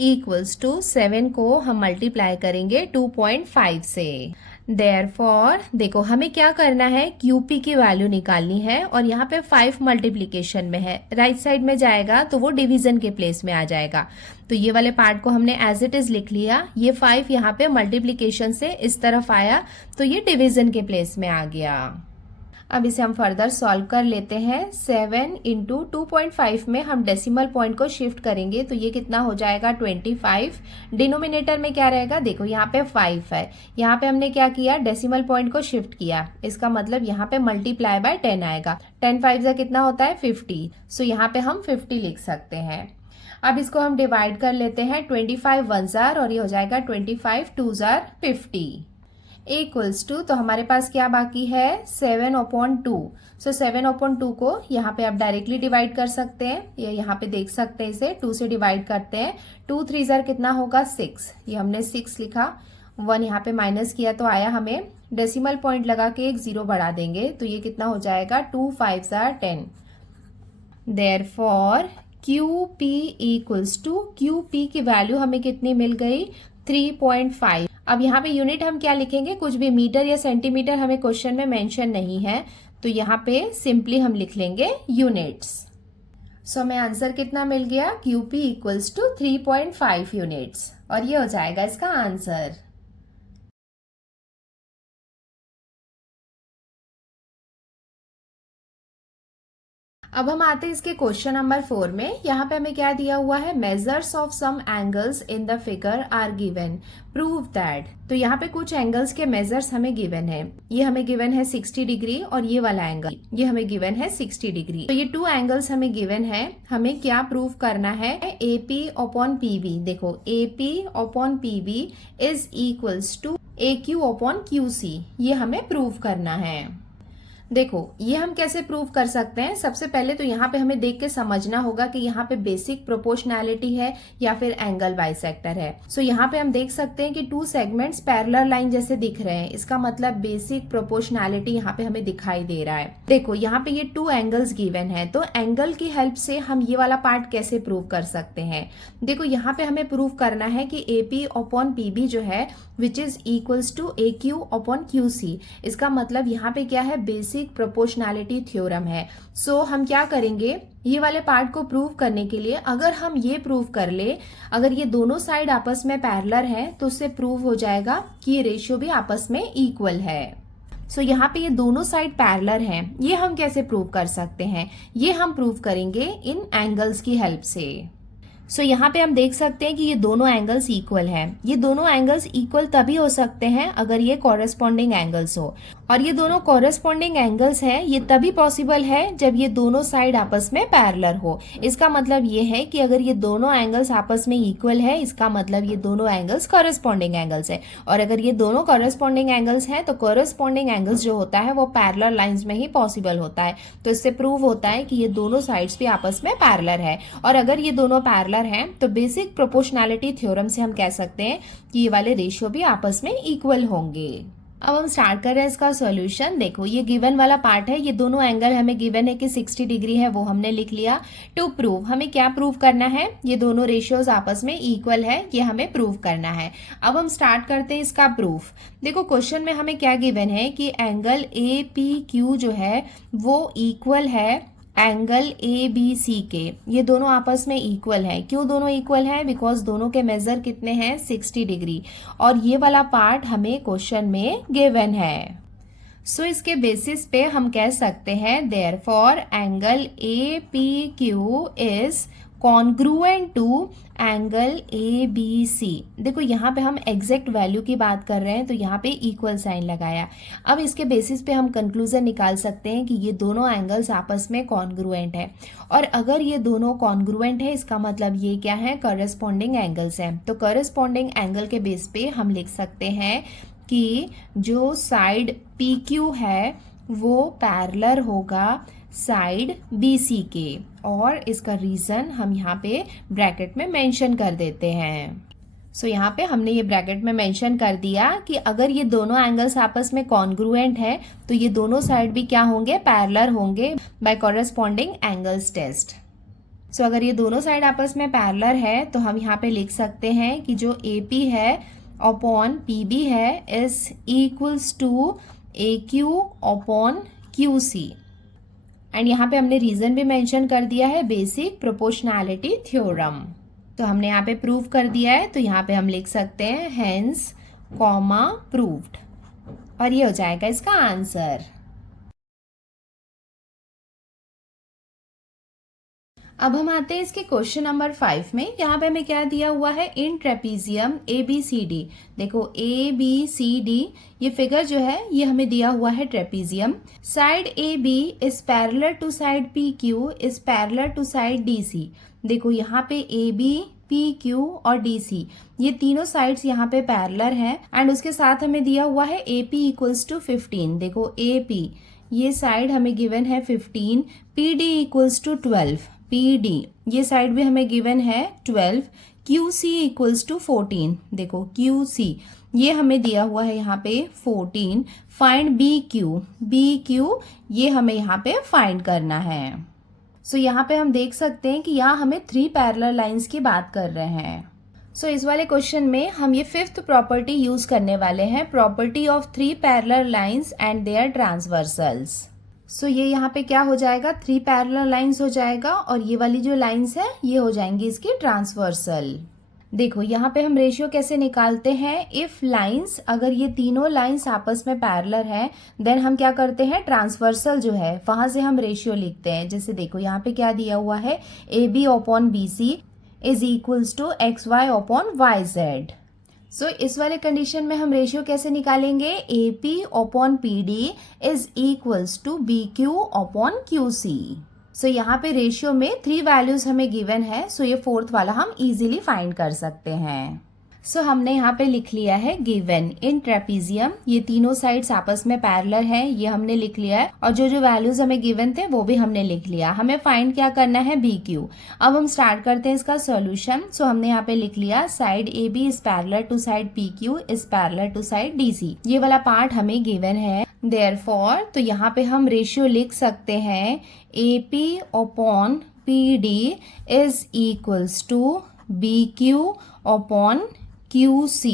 इक्वल्स टू 7 को हम मल्टीप्लाई करेंगे 2.5 से। देयरफॉर देखो हमें क्या करना है, QP की वैल्यू निकालनी है और यहाँ पे 5 मल्टीप्लीकेशन में है, राइट साइड में जाएगा तो वो डिवीजन के प्लेस में आ जाएगा। तो ये वाले पार्ट को हमने एज इट इज लिख लिया। ये 5 यहाँ पे मल्टीप्लीकेशन से इस तरफ आया तो ये डिवीजन के प्लेस में आ गया। अब इसे हम फर्दर सॉल्व कर लेते हैं। 7 इंटू 2.5 में हम डेसिमल पॉइंट को शिफ्ट करेंगे तो ये कितना हो जाएगा, 25। डिनोमिनेटर में क्या रहेगा, देखो यहाँ पे 5 है, यहाँ पे हमने क्या किया, डेसिमल पॉइंट को शिफ्ट किया। इसका मतलब यहाँ पे मल्टीप्लाई बाय 10 आएगा। 10 5 का कितना होता है, 50। सो यहाँ पे हम 50 लिख सकते हैं। अब इसको हम डिवाइड कर लेते हैं। 25 1 जार और ये हो जाएगा 25 2 जार 50 इक्वल्स टू, तो हमारे पास क्या बाकी है, 7/2। सो 7/2 को यहाँ पे आप डायरेक्टली डिवाइड कर सकते हैं, ये यहाँ पे देख सकते हैं, इसे 2 से डिवाइड करते हैं। 2 3 जार कितना होगा, 6। ये हमने 6 लिखा, 1 यहाँ पे माइनस किया तो आया, हमें डेसिमल पॉइंट लगा के एक 0 बढ़ा देंगे तो ये कितना हो जाएगा, 2 5 जार 10। Therefore QP equals to, QP की वैल्यू हमें कितनी मिल गई, 3.5। अब यहाँ पे यूनिट हम क्या लिखेंगे, कुछ भी मीटर या सेंटीमीटर हमें क्वेश्चन में मेंशन नहीं है तो यहाँ पे सिंपली हम लिख लेंगे यूनिट्स। सो हमें आंसर कितना मिल गया, QP इक्वल्स टू 3.5 यूनिट्स और ये हो जाएगा इसका आंसर। अब हम आते हैं इसके क्वेश्चन नंबर 4 में। यहाँ पे हमें क्या दिया हुआ है, measures of some angles in the figure are given, prove that. तो यहाँ पे कुछ एंगल्स के मेजर्स हमें गिवन है। ये हमें गिवन है 60 डिग्री और ये वाला एंगल ये हमें गिवन है 60 डिग्री। तो ये 2 एंगल्स हमें गिवन है। हमें क्या प्रूव करना है, AP अपॉन PB। देखो AP upon PB is equals to AQ upon QC, ये हमें प्रूव करना है। देखो ये हम कैसे प्रूव कर सकते हैं, सबसे पहले तो यहाँ पे हमें देख के समझना होगा कि यहाँ पे बेसिक प्रोपोर्शनैलिटी है या फिर एंगल बाइसेक्टर है। सो यहाँ पे हम देख सकते हैं कि 2 सेगमेंट्स पैरेलल लाइन जैसे दिख रहे हैं, इसका मतलब बेसिक प्रोपोर्शनैलिटी यहाँ पे हमें दिखाई दे रहा है। देखो यहाँ पे ये 2 एंगल्स गिवन है, तो एंगल की हेल्प से हम ये वाला पार्ट कैसे प्रूव कर सकते हैं। देखो यहाँ पे हमें प्रूव करना है कि AP अपॉन PB जो है which is equals to AQ upon QC। इसका मतलब यहाँ पे क्या है, बेसिक बेसिक प्रोपोर्शनैलिटी थ्योरम है। सो हम क्या करेंगे, ये वाले पार्ट को प्रूव करने के लिए अगर हम ये प्रूव कर ले, अगर ये दोनों साइड आपस में पैरेलल है तो उससे प्रूव हो जाएगा कि ये रेशियो भी आपस में इक्वल है। सो यहाँ पे ये दोनों साइड पैरेलल हैं। ये हम कैसे प्रूव कर सकते हैं, ये हम प्रूव करेंगे इन एंगल्स की हेल्प से। सो यहाँ पे हम देख सकते हैं कि ये दोनों एंगल्स इक्वल हैं। ये दोनों एंगल्स इक्वल तभी हो सकते हैं अगर ये कॉरेस्पॉन्डिंग एंगल्स हो, और ये दोनों कॉरेस्पॉन्डिंग एंगल्स हैं ये तभी पॉसिबल है जब ये दोनों साइड आपस में पैरेलल हो। इसका मतलब ये है कि अगर ये दोनों एंगल्स आपस में इक्वल है, इसका मतलब ये दोनों एंगल्स कॉरेस्पॉन्डिंग एंगल्स है, और अगर ये दोनों कॉरेस्पॉन्डिंग एंगल्स हैं तो कॉरेस्पॉन्डिंग एंगल्स जो होता है वो पैरेलल लाइंस में ही पॉसिबल होता है। तो इससे प्रूव होता है कि ये दोनों साइड्स भी आपस में पैरेलल है, और अगर ये दोनों पैरेलल हैं तो बेसिक प्रोपोर्शनैलिटी थ्योरम से हम कह सकते हैं कि ये वाले रेशियो भी आपस में इक्वल होंगे। अब हम स्टार्ट कर रहे हैं इसका सॉल्यूशन। देखो ये गिवन वाला पार्ट है, ये दोनों एंगल हमें गिवन है कि 60 डिग्री है, वो हमने लिख लिया। टू प्रूव, हमें क्या प्रूव करना है, ये दोनों रेशियोज आपस में इक्वल है, ये हमें प्रूव करना है। अब हम स्टार्ट करते हैं इसका प्रूफ। देखो क्वेश्चन में हमें क्या गिवन है कि एंगल APQ जो है वो इक्वल है एंगल ABC के। ये दोनों आपस में इक्वल है। क्यों दोनों इक्वल है, बिकॉज दोनों के मेजर कितने हैं 60 डिग्री, और ये वाला पार्ट हमें क्वेश्चन में गिवन है। सो इसके बेसिस पे हम कह सकते हैं therefore angle APQ is congruent to angle ABC। देखो यहाँ पे हम एग्जैक्ट वैल्यू की बात कर रहे हैं तो यहाँ पे इक्वल साइन लगाया। अब इसके बेसिस पे हम कंक्लूजन निकाल सकते हैं कि ये दोनों एंगल्स आपस में कॉन्ग्रुएंट है, और अगर ये दोनों कॉन्ग्रुएंट है इसका मतलब ये क्या है, कॉरेस्पॉन्डिंग एंगल्स हैं। तो कॉरेस्पॉन्डिंग एंगल के बेस पे हम लिख सकते हैं कि जो साइड PQ है वो पैरेलल होगा साइड BC के, और इसका रीजन हम यहाँ पे ब्रैकेट में मेंशन कर देते हैं। सो यहाँ पे हमने ये ब्रैकेट में मेंशन कर दिया कि अगर ये दोनों एंगल्स आपस में कॉन्ग्रुएंट है तो ये दोनों साइड भी क्या होंगे, पैरेलल होंगे बाय कॉरेस्पॉन्डिंग एंगल्स टेस्ट। सो अगर ये दोनों साइड आपस में पैरेलल है तो हम यहाँ पे लिख सकते हैं कि जो AP है अपॉन PB है is equals to AQ upon QC, and यहाँ पे हमने रीजन भी मेंशन कर दिया है, बेसिक प्रोपोर्शनैलिटी थ्योरम। तो हमने यहाँ पे प्रूव कर दिया है, तो यहाँ पे हम लिख सकते हैं हेंस कॉमा प्रूव्ड, और ये हो जाएगा इसका आंसर। अब हम आते हैं इसके क्वेश्चन नंबर 5 में। यहाँ पे हमें क्या दिया हुआ है, इन ट्रेपीजियम ABCD। देखो ABCD ये फिगर जो है ये हमें दिया हुआ है trapezium. Side AB is parallel to side PQ is parallel to side DC। देखो यहाँ पे AB PQ और DC ये तीनों साइड्स यहाँ पे पैरेलल हैं, एंड उसके साथ हमें दिया हुआ है AP इक्वल्स टू 15। देखो AP ये साइड हमें गिवन है 15, PD इक्वल्स टू 12, PD ये साइड भी हमें गिवन है 12, QC इक्वल्स टू 14। देखो QC ये हमें दिया हुआ है यहाँ पे 14। फाइंड BQ ये हमें यहाँ पे फाइंड करना है। सो यहाँ पे हम देख सकते हैं कि यहाँ हमें 3 पैरेलल लाइंस की बात कर रहे हैं। सो इस वाले क्वेश्चन में हम ये 5th प्रॉपर्टी यूज करने वाले हैं, property of 3 parallel lines and their transversals. So ये यहाँ पे क्या हो जाएगा, 3 पैरेलल लाइंस हो जाएगा, और ये वाली जो लाइंस है ये हो जाएंगी इसकी ट्रांसवर्सल। देखो यहाँ पे हम रेशियो कैसे निकालते हैं, इफ लाइंस अगर ये तीनों लाइंस आपस में पैरेलल है देन हम क्या करते हैं, ट्रांसवर्सल जो है वहां से हम रेशियो लिखते हैं। जैसे देखो यहाँ पे क्या दिया हुआ है, AB upon BC is equals to XY upon YZ। So इस वाले कंडीशन में हम रेशियो कैसे निकालेंगे, AP upon PD is equals to BQ upon QC। So यहाँ पे रेशियो में 3 वैल्यूज हमें गिवन है, सो ये 4th वाला हम इजीली फाइंड कर सकते हैं। सो हमने यहाँ पे लिख लिया है गिवन इन ट्रेपीजियम ये तीनों साइड्स आपस में पैरेलल है, ये हमने लिख लिया है, और जो जो वैल्यूज हमें गिवन थे वो भी हमने लिख लिया। हमें फाइंड क्या करना है, BQ। अब हम स्टार्ट करते हैं इसका सॉल्यूशन। सो हमने यहाँ पे लिख लिया side AB is parallel to side PQ is parallel to side DC। ये वाला पार्ट हमें गिवन है, देयरफॉर तो यहाँ पे हम रेशियो लिख सकते हैं AP upon PD is equals to BQ upon QC।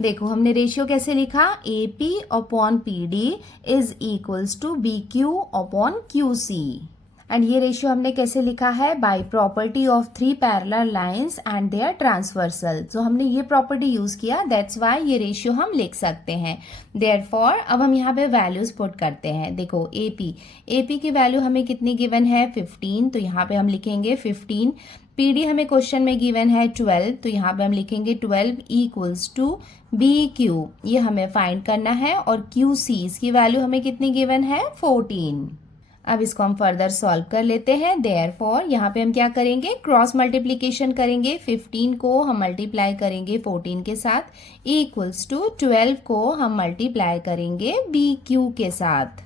देखो हमने रेशियो कैसे लिखा, A P upon P D is equals to B Q upon Q C. And ये रेशियो हमने कैसे लिखा है, by property of three parallel lines and their transversal. तो हमने ये प्रॉपर्टी यूज किया, दैट्स वाई ये रेशियो हम लिख सकते हैं। देयरफॉर अब हम यहाँ पे वैल्यूज पुट करते हैं। देखो एपी की वैल्यू हमें कितनी गिवन है, 15, तो यहाँ पे हम लिखेंगे 15। पीडी हमें क्वेश्चन में गिवन है 12, तो यहाँ पे हम लिखेंगे 12 इक्वल्स टू बी क्यू, ये हमें फाइंड करना है। और क्यू सी इसकी वैल्यू हमें कितनी गिवन है, 14। अब इसको हम फर्दर सॉल्व कर लेते हैं। देयरफॉर यहाँ पे हम क्या करेंगे, क्रॉस मल्टीप्लीकेशन करेंगे। 15 को हम मल्टीप्लाई करेंगे 14 के साथ इक्वल्स टू 12 को हम मल्टीप्लाई करेंगे बी क्यू के साथ।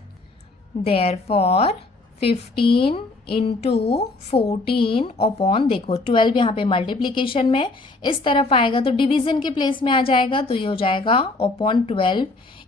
देयरफॉर 15 इंटू 14 अपॉन, देखो 12 यहाँ पे मल्टीप्लीकेशन में इस तरफ आएगा तो डिवीजन के प्लेस में आ जाएगा, तो ये हो जाएगा upon 12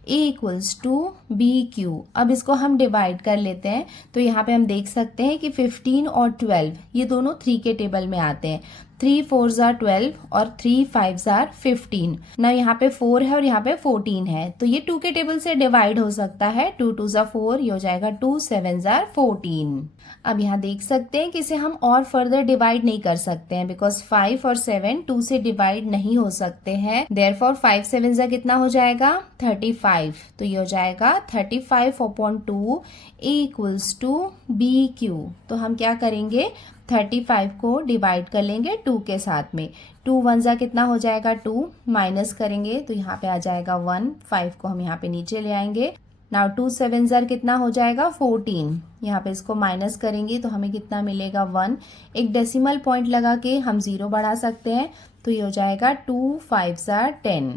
equals to B Q. अब इसको हम डिवाइड कर लेते हैं, तो यहाँ पे हम देख सकते हैं कि 15 और 12 ये दोनों 3 के टेबल में आते हैं। 3 4s are 12 और 3 5s are 15 ना, यहाँ पे 4 है और यहाँ पे 14 है, तो ये 2 के टेबल से डिवाइड हो सकता है। 2 2s are 4, ये हो जाएगा 2 7s are 14। अब यहाँ देख सकते हैं कि इसे हम और फर्दर डिवाइड नहीं कर सकते हैं, बिकॉज 5 और 7 2 से डिवाइड नहीं हो सकते हैं। देयरफॉर 5 7 जा कितना हो जाएगा, 35, तो ये हो जाएगा 35 upon 2 equals to B Q. तो हम क्या करेंगे, 35 को डिवाइड कर लेंगे 2 के साथ में। 2 1 जा कितना हो जाएगा, 2, माइनस करेंगे तो यहाँ पे आ जाएगा 1, 5 को हम यहाँ पे नीचे ले आएंगे। नाउ 2 7 जार कितना हो जाएगा, 14, यहाँ पे इसको माइनस करेंगे तो हमें कितना मिलेगा, 1। एक डेसिमल पॉइंट लगा के हम 0 बढ़ा सकते हैं, तो ये हो जाएगा 2 5 जार 10।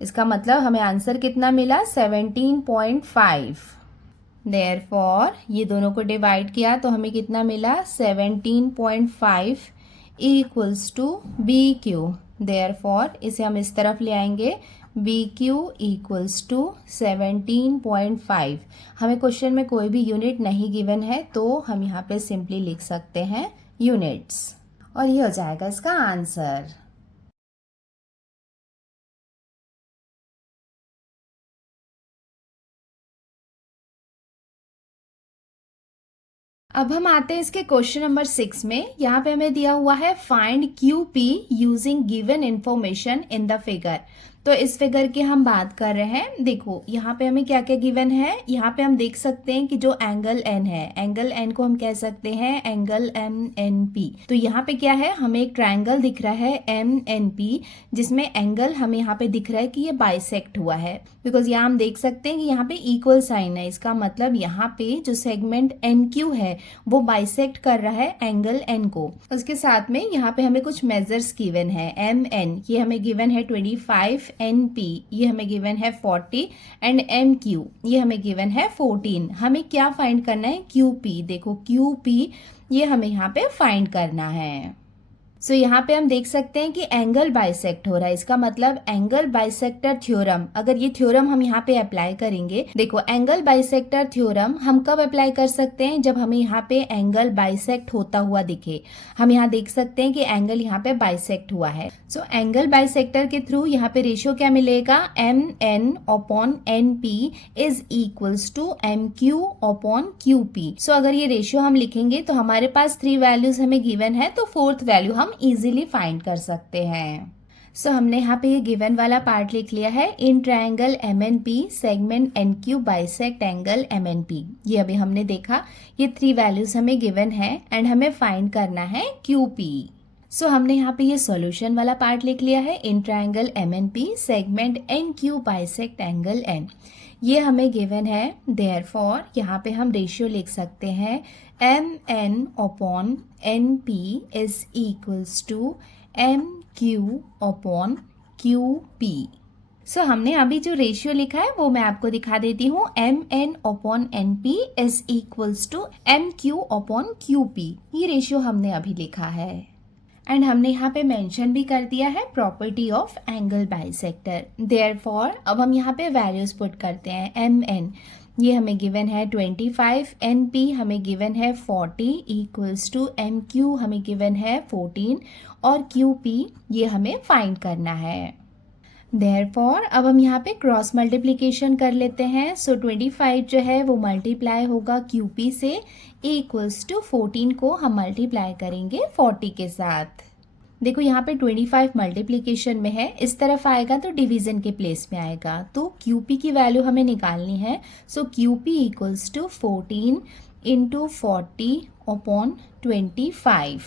इसका मतलब हमें आंसर कितना मिला, 17.5। देयरफॉर ये दोनों को डिवाइड किया तो हमें कितना मिला, 17.5 equals to B Q. Therefore इसे हम इस तरफ ले आएंगे, बी क्यू इक्वल्स टू 17.5। हमें क्वेश्चन में कोई भी यूनिट नहीं गिवन है, तो हम यहाँ पे सिंपली लिख सकते हैं यूनिट्स, और ये हो जाएगा इसका आंसर। अब हम आते हैं इसके क्वेश्चन नंबर 6 में। यहाँ पे हमें दिया हुआ है find Q P using given information in the figure. तो इस फिगर की हम बात कर रहे हैं। देखो यहाँ पे हमें क्या क्या गिवन है, यहाँ पे हम देख सकते हैं कि जो एंगल एन है, एंगल एन को हम कह सकते हैं एंगल एम एन पी। तो यहाँ पे क्या है, हमें एक ट्रायंगल दिख रहा है एम एन पी, जिसमें एंगल हमें यहाँ पे दिख रहा है कि ये बाइसेक्ट हुआ है, बिकॉज यहाँ हम देख सकते हैं कि यहाँ पे इक्वल साइन है। इसका मतलब यहाँ पे जो सेगमेंट एन क्यू है वो बाइसेक्ट कर रहा है एंगल एन को। उसके साथ में यहाँ पे हमें कुछ मेजर्स गिवन है। एम एन ये हमें गिवन है 25, एन पी ये हमें गिवन है 40 एंड एम क्यू ये हमें गिवन है 14। हमें क्या फाइंड करना है, क्यू पी। देखो क्यू पी ये हमें यहाँ पे फाइंड करना है। सो यहाँ पे हम देख सकते हैं कि एंगल बाइसेक्ट हो रहा है, इसका मतलब एंगल बाइसेक्टर थ्योरम। अगर ये थ्योरम हम यहाँ पे अप्लाई करेंगे, देखो एंगल बाइसेक्टर थ्योरम हम कब अप्लाई कर सकते हैं, जब हमें यहाँ पे एंगल बाइसेक्ट होता हुआ दिखे। हम यहाँ देख सकते हैं कि एंगल यहाँ पे बाइसेक्ट हुआ है। सो एंगल बाइसेक्टर के थ्रू यहाँ पे रेशियो क्या मिलेगा, M N upon N P is equals to M Q upon Q P. So अगर ये रेशियो हम लिखेंगे तो हमारे पास 3 वैल्यूज हमें गिवन है, तो 4th वैल्यू हम इजीली फाइंड कर सकते हैं। सो हमने यहाँ पे ये गिवन वाला पार्ट लिख लिया है। In triangle M N P segment N Q bisect angle M N P, ये अभी हमने देखा। ये 3 वैल्यूज हमें गिवन है एंड हमें फाइंड करना है क्यू पी। सो हमने यहाँ पे ये सॉल्यूशन वाला पार्ट लिख लिया है। In triangle M N P segment N Q bisect angle N, ये हमें गिवन है। देयरफॉर यहाँ पे हम रेशियो लिख सकते हैं M N upon N P is equals to M Q upon Q P. So हमने अभी जो रेशियो लिखा है वो मैं आपको दिखा देती हूँ। M N upon N P is equals to M Q upon Q P, ये रेशियो हमने अभी लिखा है। एंड हमने यहाँ पे मेंशन भी कर दिया है property of angle bisector. Therefore अब हम यहाँ पे वैल्यूज पुट करते हैं। एम एन ये हमें गिवन है 25, एन पी हमें गिवन है 40 इक्वल्स टू एम क्यू हमें गिवन है 14 और क्यू पी ये हमें फाइंड करना है। देयरफॉर अब हम यहाँ पे क्रॉस मल्टीप्लिकेशन कर लेते हैं। सो 25 जो है वो मल्टीप्लाई होगा QP से, इक्वल्स टू 14 को हम मल्टीप्लाई करेंगे 40 के साथ। देखो यहाँ पे 25 मल्टीप्लिकेशन में है, इस तरफ आएगा तो डिवीजन के प्लेस में आएगा, तो QP की वैल्यू हमें निकालनी है। So QP equals to 14 into 40 upon 25।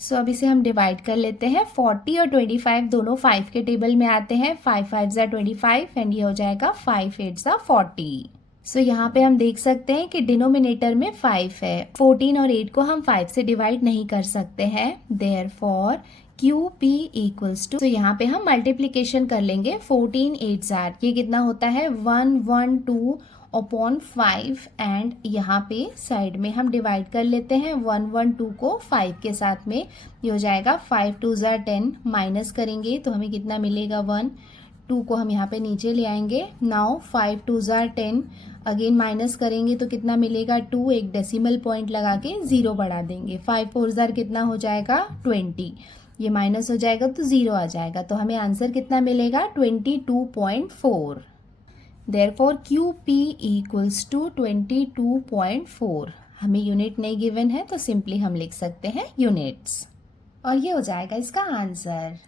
So अब इसे हम डिवाइड कर लेते हैं। 40 और 25 दोनों 5 के टेबल में आते हैं। 5 5 ज़ा 25 एंड ये हो जाएगा 5 8 ज़ा 40। सो यहाँ पे हम देख सकते हैं कि डिनोमिनेटर में 5 है। 14 और 8 को हम 5 से डिवाइड नहीं कर सकते हैं, देयरफॉर QP इक्वल्स टू, तो यहाँ पे हम मल्टीप्लिकेशन कर लेंगे। 14 8 ज़ार ये कितना होता है 112 अपॉन 5 एंड यहाँ पे साइड में हम डिवाइड कर लेते हैं 112 को 5 के साथ में। ये हो जाएगा 5 2 ज़ार 10, माइनस करेंगे तो हमें कितना मिलेगा 1। 2 को हम यहाँ पे नीचे ले आएंगे। नाउ 5 2 ज़ार 10, अगेन माइनस करेंगे तो कितना मिलेगा 2, एक डेसिमल पॉइंट लगा के 0 बढ़ा देंगे। 5 4 ज़ार कितना हो जाएगा 20, ये माइनस हो जाएगा तो 0 आ जाएगा, तो हमें आंसर कितना मिलेगा 22.4। Therefore QP equals to 22.4। हमें यूनिट नहीं गिवन है तो सिंपली हम लिख सकते हैं यूनिट्स, और ये हो जाएगा इसका आंसर।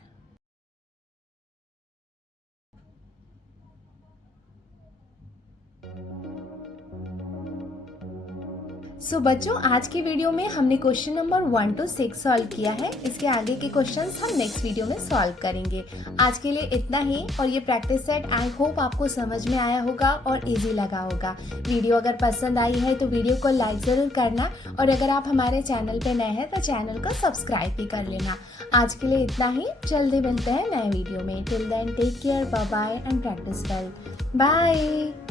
सो बच्चों, आज की वीडियो में हमने क्वेश्चन नंबर 1 to 6 सॉल्व किया है। इसके आगे के क्वेश्चंस हम नेक्स्ट वीडियो में सॉल्व करेंगे। आज के लिए इतना ही, और ये प्रैक्टिस सेट आई होप आपको समझ में आया होगा और इजी लगा होगा। वीडियो अगर पसंद आई है तो वीडियो को लाइक ज़रूर करना, और अगर आप हमारे चैनल पे नए हैं तो चैनल को सब्सक्राइब भी कर लेना। आज के लिए इतना ही, जल्दी मिलते हैं नए वीडियो में। Till then take care, bye bye and practice well. Bye.